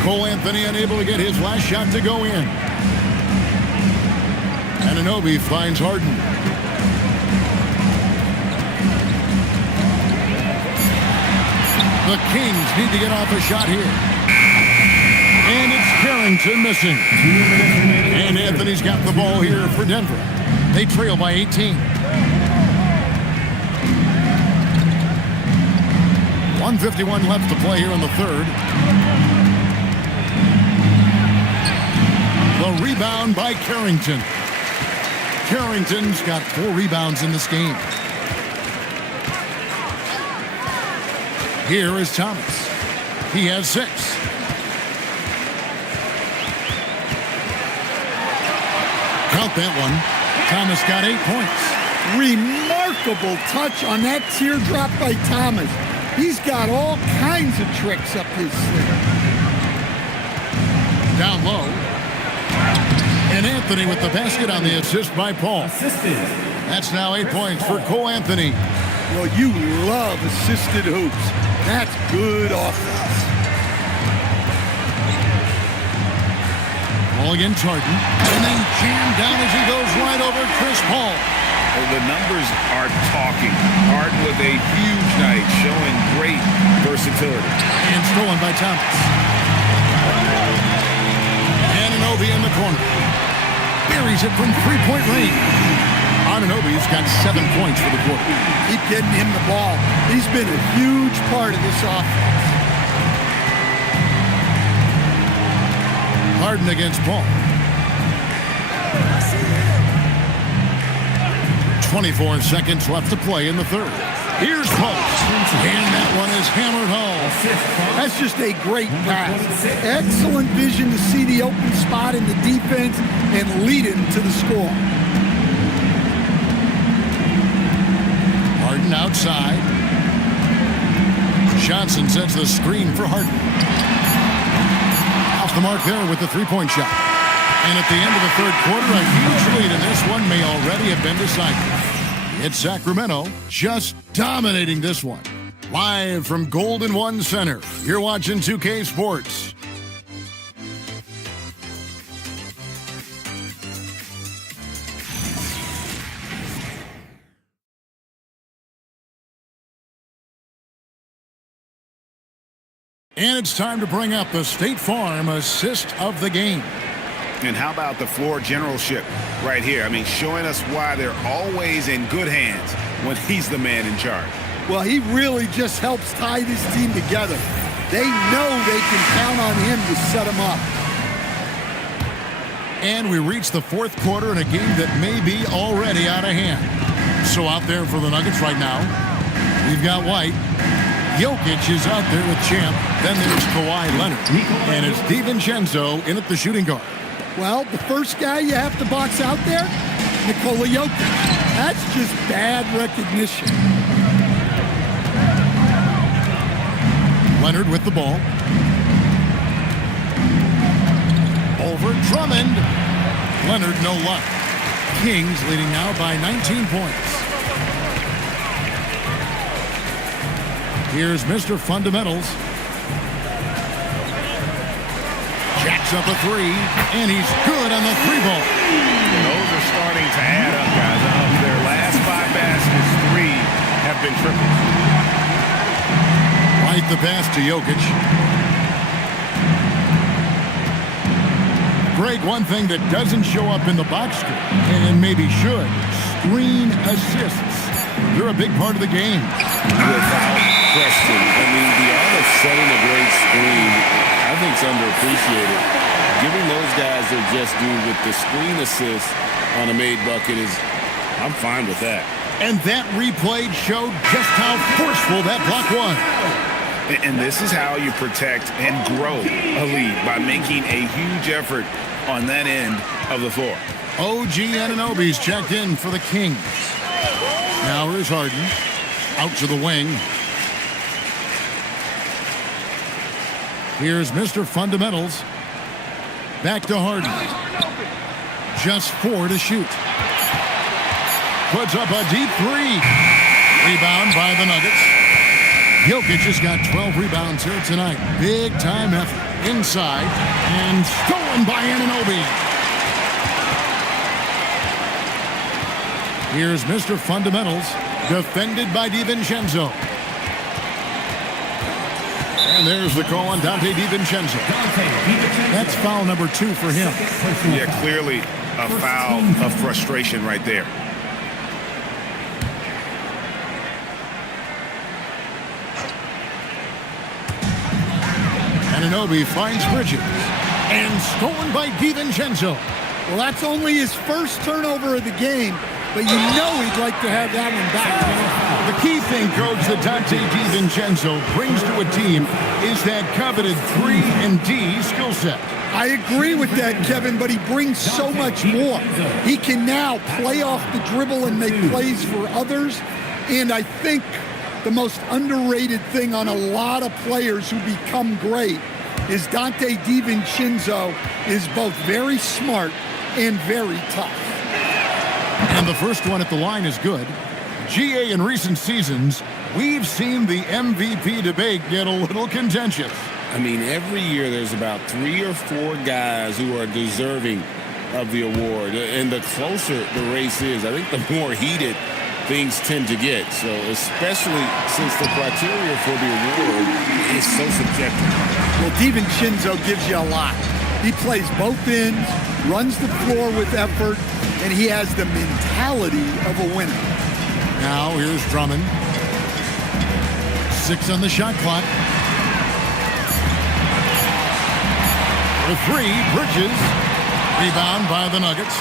Cole Anthony unable to get his last shot to go in. Anunoby finds Harden. The Kings need to get off a shot here. And it's Carrington missing. And Anthony's got the ball here for Denver. They trail by 18. 1:51 left to play here in the third. The rebound by Carrington. Carrington's got 4 rebounds in this game. Here is Thomas. He has 6. Count that one. Thomas got 8 points. Remarkable touch on that teardrop by Thomas. He's got all kinds of tricks up his sleeve. Down low. And Anthony with the basket on the assist by Paul. Assisted. That's now 8 points for Cole Anthony. Well, you love assisted hoops. That's good offense. Ball against Harden. And then jammed down as he goes right over Chris Paul. Well, the numbers are talking. Harden with a huge night, showing great versatility. And stolen by Thomas. Anunoby in the corner. Buries it from three-point range. Anunoby's got 7 points for the quarter. Keep getting him the ball. He's been a huge part of this offense. Harden against Paul. 24 seconds left to play in the third. Here's Post. And that one is hammered home. That's just a great pass. Excellent vision to see the open spot in the defense and lead him to the score. Harden outside. Johnson sets the screen for Harden. Off the mark there with the three-point shot. And at the end of the third quarter, a huge lead in this one may already have been decided. It's Sacramento just dominating this one. Live from Golden One Center, you're watching 2K Sports. And it's time to bring up the State Farm assist of the game. And how about the floor generalship right here? I mean, showing us why they're always in good hands when he's the man in charge. Well, he really just helps tie this team together. They know they can count on him to set them up. And we reach the fourth quarter in a game that may be already out of hand. So out there for the Nuggets right now, we've got White. Jokic is out there with Champ. Then there's Kawhi Leonard. And it's DiVincenzo in at the shooting guard. Well, the first guy you have to box out there, Nikola Jokic. That's just bad recognition. Leonard with the ball. Over Drummond. Leonard no luck. Kings leading now by 19 points. Here's Mr. Fundamentals. Jacks up a three, and he's good on the three ball. Those are starting to add up, guys. Of their last 5 baskets, 3 have been triples. Right the pass to Jokic. Greg, one thing that doesn't show up in the box score, and maybe should, screen assists. They're a big part of the game. Without question. I mean, the art of setting a great screen, I think, is underappreciated. Giving those guys their just due with the screen assist on a made bucket is, I'm fine with that. And that replay showed just how forceful that block was. And this is how you protect and grow a lead, by making a huge effort on that end of the floor. OG Anunoby's checked in for the Kings. Now here's Harden. Out to the wing. Here's Mr. Fundamentals. Back to Harden. Just 4 to shoot. Puts up a deep 3. Rebound by the Nuggets. Jokic has got 12 rebounds here tonight. Big time effort. Inside. And stolen by Anunoby. Here's Mr. Fundamentals. Defended by DiVincenzo. And there's the call on Dante DiVincenzo. That's foul number 2 for him. Yeah, clearly a foul of frustration right there. Anunoby finds Bridges. And stolen by DiVincenzo. Well, that's only his first turnover of the game, but you know he'd like to have that one back. The key thing, Coach, that Dante DiVincenzo brings to a team is that coveted 3-and-D skill set. I agree with that, Kevin, but he brings so much more. He can now play off the dribble and make plays for others, and I think the most underrated thing on a lot of players who become great is Dante DiVincenzo is both very smart and very tough. And the first one at the line is good. GA, in recent seasons, we've seen the MVP debate get a little contentious. I mean, every year there's about 3 or 4 guys who are deserving of the award. And the closer the race is, I think the more heated things tend to get. So especially since the criteria for the award is so subjective. Well, DiVincenzo gives you a lot. He plays both ends, runs the floor with effort, and he has the mentality of a winner. Now here's Drummond. 6 on the shot clock. For 3, Bridges. Rebound by the Nuggets.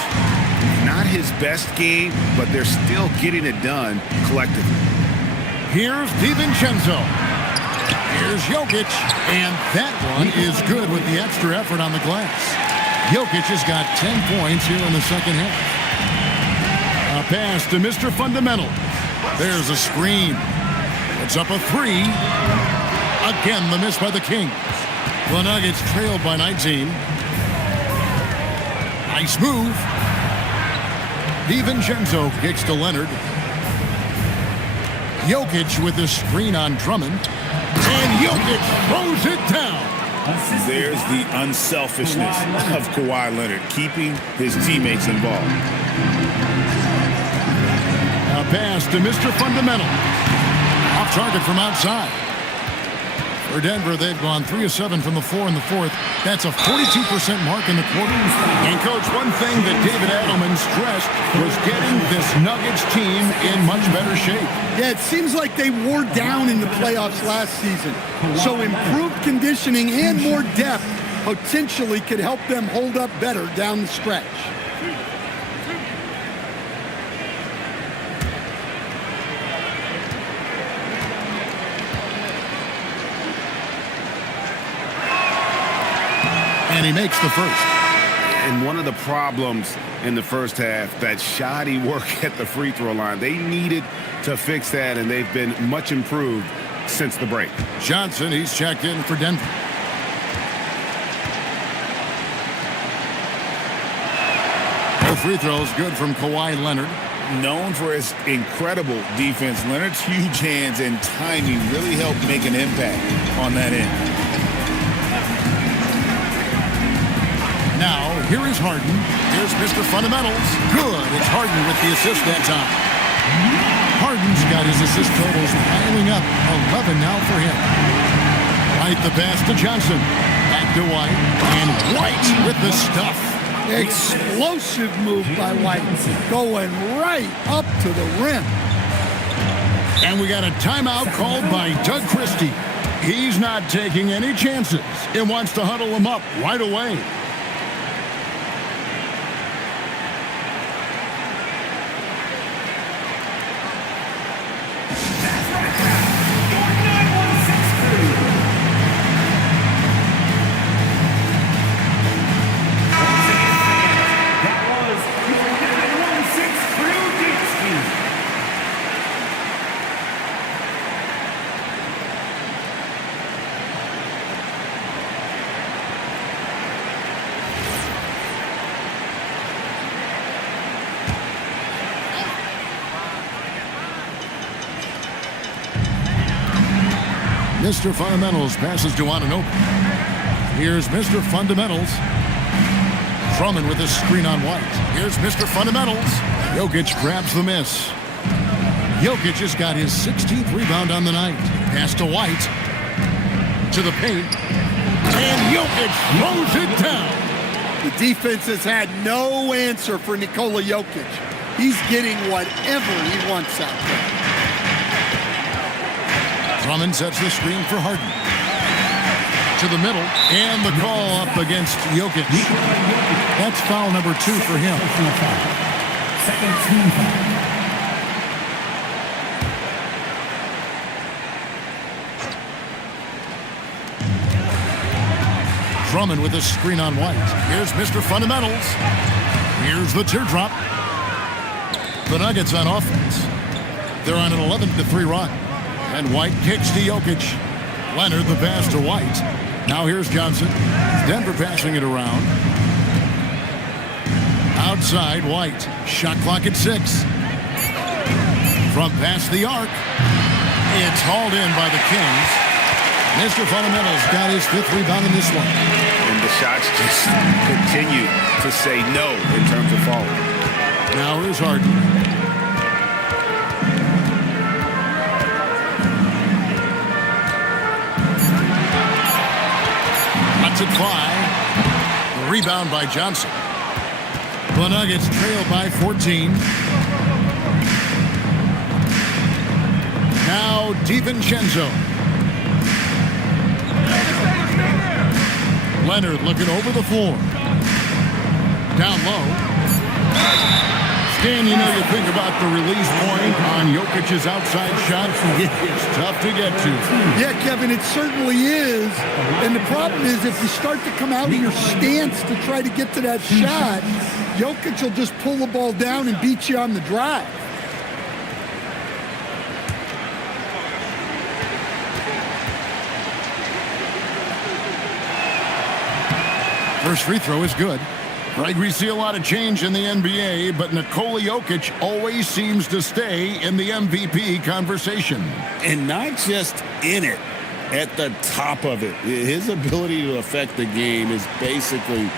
Not his best game, but they're still getting it done collectively. Here's DiVincenzo. Here's Jokic. And that one is good with the extra effort on the glass. Jokic has got 10 points here in the second half. A pass to Mr. Fundamental. There's a screen. It's up a 3. Again, the miss by the Kings. The Nuggets trailed by 19. Nice move. DiVincenzo kicks to Leonard. Jokic with the screen on Drummond. And Jokic throws it down. There's the unselfishness of Kawhi Leonard, keeping his teammates involved. A pass to Mr. Fundamental. Off target from outside. For Denver, they've gone 3 of 7 from the floor in the fourth. That's a 42% mark in the quarter. And, Coach, one thing that David Adelman stressed was getting this Nuggets team in much better shape. Yeah, it seems like they wore down in the playoffs last season. So improved conditioning and more depth potentially could help them hold up better down the stretch. And he makes the first. And one of the problems in the first half, that shoddy work at the free throw line. They needed to fix that, and they've been much improved since the break. Johnson, he's checked in for Denver. Both free throws good from Kawhi Leonard. Known for his incredible defense, Leonard's huge hands and timing really helped make an impact on that end. Now, here is Harden. Here's Mr. Fundamentals. Good. It's Harden with the assist that time. Harden's got his assist totals piling up. 11 now for him. White the pass to Johnson. Back to White. And White with the stuff. Explosive move by White. Going right up to the rim. And we got a timeout called by Doug Christie. He's not taking any chances and wants to huddle him up right away. Mr. Fundamentals passes to Anunoby. Here's Mr. Fundamentals. Drummond with a screen on White. Here's Mr. Fundamentals. Jokic grabs the miss. Jokic has got his 16th rebound on the night. Pass to White. To the paint. And Jokic throws it down. The defense has had no answer for Nikola Jokic. He's getting whatever he wants out there. Drummond sets the screen for Harden. To the middle, and the call up against Jokic. That's foul number 2 for him. Second team foul. Drummond with a screen on White. Here's Mr. Fundamentals. Here's the teardrop. The Nuggets on offense. They're on an 11-3 run. And White kicks to Jokic. Leonard the pass to White. Now here's Johnson. Denver passing it around. Outside White. Shot clock at 6. From past the arc. It's hauled in by the Kings. Mr. Fundamentals got his 5th rebound in this one. And the shots just continue to say no in terms of falling. Now here's Harden. At 5. Rebound by Johnson. The Nuggets trail by 14. Now DiVincenzo. Leonard looking over the floor. Down low. Stan, you know, you think about the release point on Jokic's outside shot. It's tough to get to. Yeah, Kevin, it certainly is. And the problem is if you start to come out of your stance to try to get to that shot, Jokic will just pull the ball down and beat you on the drive. First free throw is good. Right, we see a lot of change in the NBA, but Nikola Jokic always seems to stay in the MVP conversation. And not just in it, at the top of it. His ability to affect the game is basically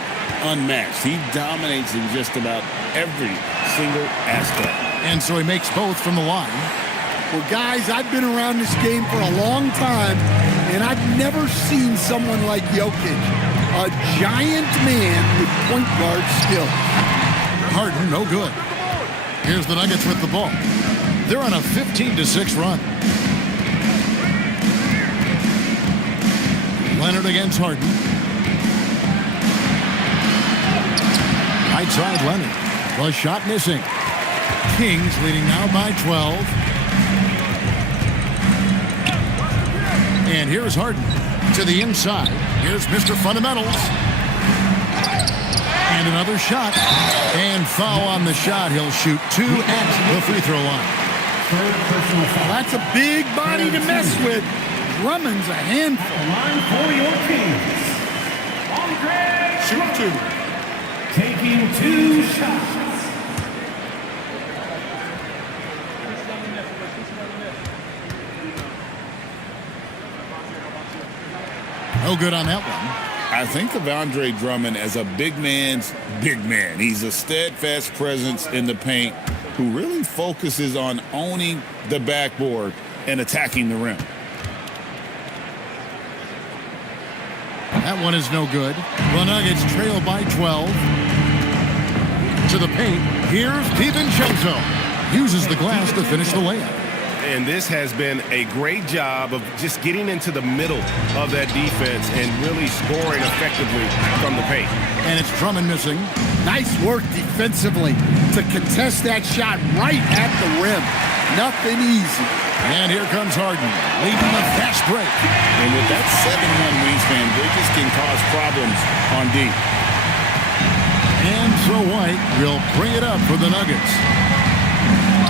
unmatched. He dominates in just about every single aspect. And so he makes both from the line. Well, guys, I've been around this game for a long time, and I've never seen someone like Jokic. A giant man with point guard skill. Harden, no good. Here's the Nuggets with the ball. They're on a 15-6 run. Leonard against Harden. Right side, Leonard. The shot missing. Kings leading now by 12. And here's Harden to the inside. Here's Mr. Fundamentals. And another shot. And foul on the shot. He'll shoot 2 at the free throw line. Well, that's a big body to mess with. Drummond's a handful. Line for your Kings. Andre Shoot 2. taking 2 shots. No good on that one. I think of Andre Drummond as a big man's big man. He's a steadfast presence in the paint who really focuses on owning the backboard and attacking the rim. That one is no good. The Nuggets trail by 12. To the paint. Here's DiVincenzo. Uses the glass to finish the layup. And this has been a great job of just getting into the middle of that defense and really scoring effectively from the paint. And it's Drummond missing. Nice work defensively to contest that shot right at the rim. Nothing easy. And here comes Harden, leading the fast break. And with that 7'1" wingspan, Bridges can cause problems on D. And so White will bring it up for the Nuggets.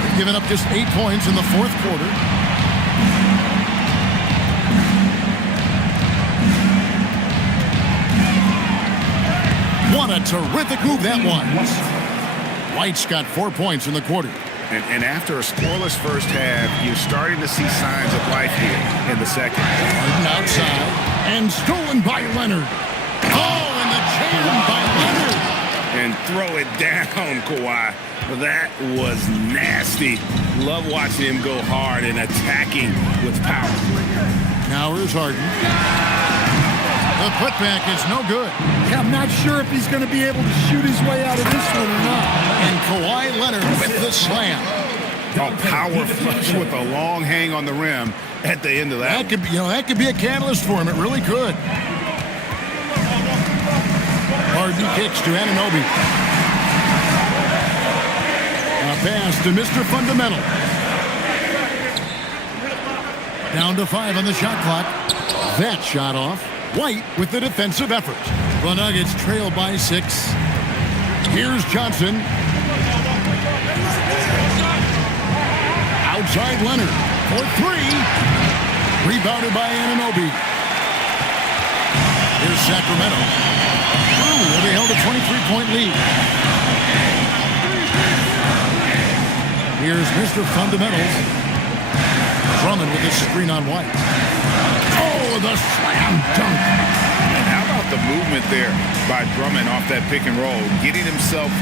They've given up just 8 points in the fourth quarter. What a terrific move that was. White's got 4 points in the quarter. And after a scoreless first half, you're starting to see signs of life here in the second. Harden outside and stolen by Leonard. Oh, and the jam by Leonard. And throw it down, Kawhi. That was nasty. Love watching him go hard and attacking with power. Now here's Harden. The putback is no good. Yeah, I'm not sure if he's going to be able to shoot his way out of this one or not. And Kawhi Leonard with the slam. A power flush with a long hang on the rim at the end of that. That could be a catalyst for him. It really could. Harden kicks to Anunoby. A pass to Mr. Fundamental. Down to 5 on the shot clock. That shot off. White with the defensive effort. The Nuggets trail by 6. Here's Johnson. Outside Leonard for 3. Rebounded by Anunoby. Here's Sacramento. Ooh, they held a 23-point lead. Here's Mr. Fundamentals. Drummond with his screen on White. Oh, the slam dunk. And how about the movement there by Drummond off that pick and roll, getting himself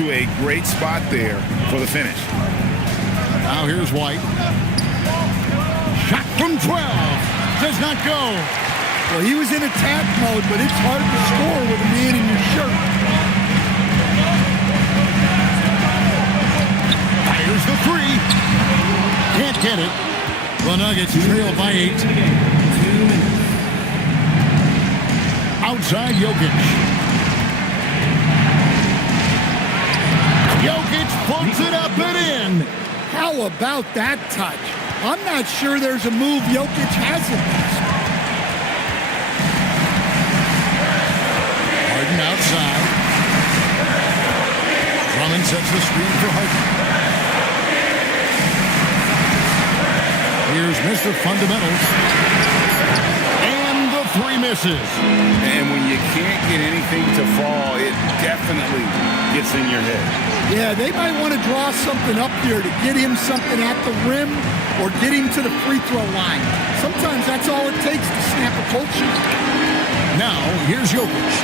to a great spot there for the finish. Now here's White. Shot from 12. Does not go. Well, he was in attack mode, but it's hard to score with a man in your shirt. Fires the 3. Can't get it. The Nuggets trail by 8. Outside Jokic. Jokic puts it up and in. How about that touch? I'm not sure there's a move Jokic hasn't missed. Harden outside. Drummond sets the screen for Harden. Here's Mr. Fundamentals. And the 3 he misses. And when you can't get anything to fall, it definitely gets in your head. Yeah, they might want to draw something up here to get him something at the rim or get him to the free throw line. Sometimes that's all it takes to snap a cold shot. Now, here's Jokic.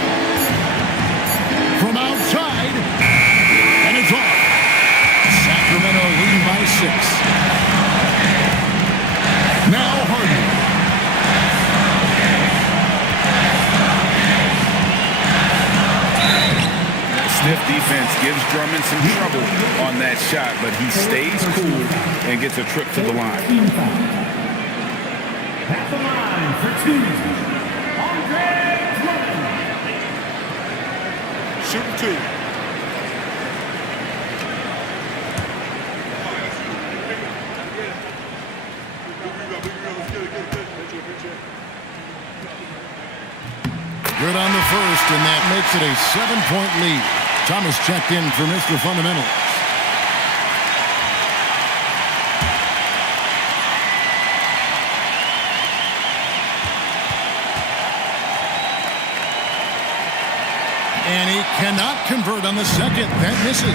From outside, and it's off. Sacramento leading by 6. Now Harden. Stiff defense gives Drummond some trouble on that shot, but he stays cool and gets a trip to the line. At the line for 2, Andre Drummond. Shooting 2. Good on the first, and that makes it a 7-point lead. Thomas checked in for Mr. Fundamentals. And he cannot convert on the second. That misses.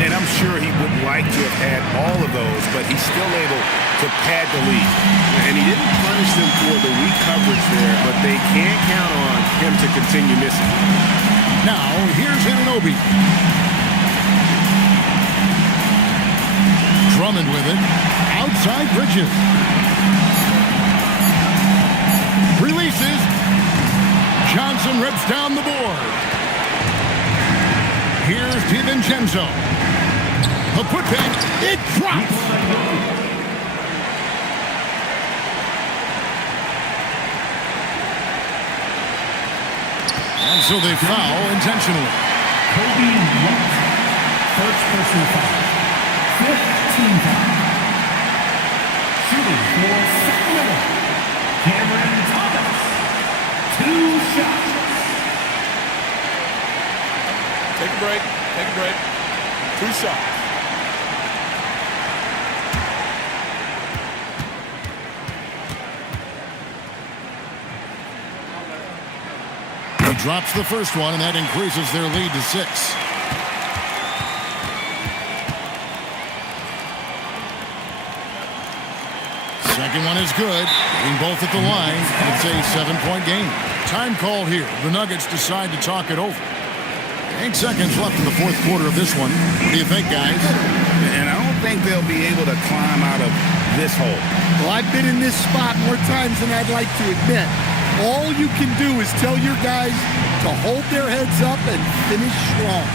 And I'm sure he would like to have had all of those, but he's still able to pad the lead. And he didn't punish them for the weak coverage there, but they can't count on him to continue missing. Now, here's Anunoby. Drummond with it. Outside Bridges. Releases. Johnson rips down the board. Here's DiVincenzo. A putback. It drops. And so they foul intentionally. Kobe White. First person foul. 5th team foul. Shooting for Sacramento. Cameron Thomas. 2 shots. Take a break. Take a break. 2 shots. He drops the first one, and that increases their lead to 6. Second one is good. Getting both at the line. It's a 7-point game. Time called here. The Nuggets decide to talk it over. 8 seconds left in the fourth quarter of this one. What do you think, guys? And I don't think they'll be able to climb out of this hole. Well, I've been in this spot more times than I'd like to admit. All you can do is tell your guys to hold their heads up and finish strong.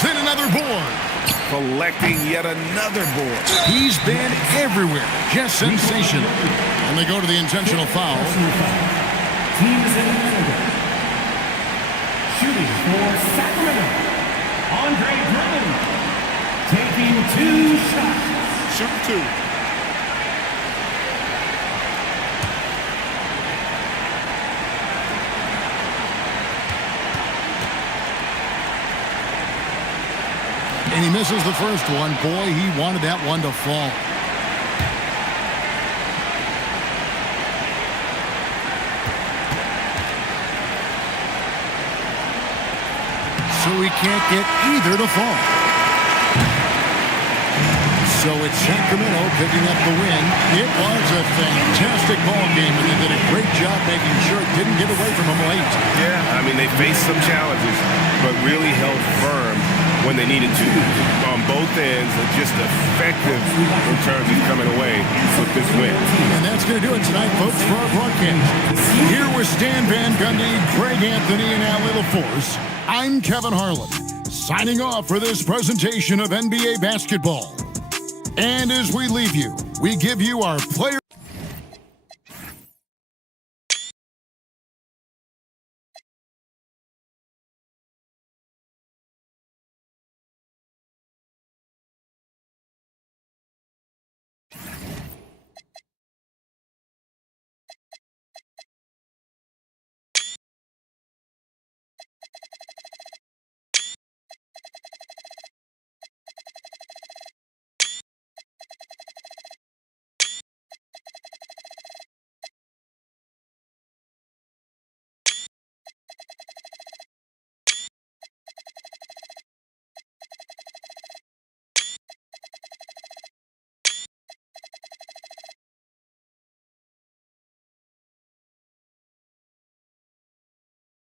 Hit another board. Collecting yet another board. He's been everywhere. Just sensational. And they go to the intentional foul. Teams in Canada. Shooting for Sacramento. Andre Drummond. Taking 2 shots. Shooting 2. And he misses the first one. Boy, he wanted that one to fall. so he can't get either to fall. So it's Sacramento picking up the win. It was a fantastic ball game, and they did a great job making sure it didn't get away from them late. Yeah, I mean, they faced some challenges, but really held firm when they needed to. On both ends, just effective in terms of coming away with this win. And that's going to do it tonight, folks, for our broadcast. Here with Stan Van Gundy, Greg Anthony, and Allie LaForce, I'm Kevin Harlan, signing off for this presentation of NBA basketball. And as we leave you, we give you our player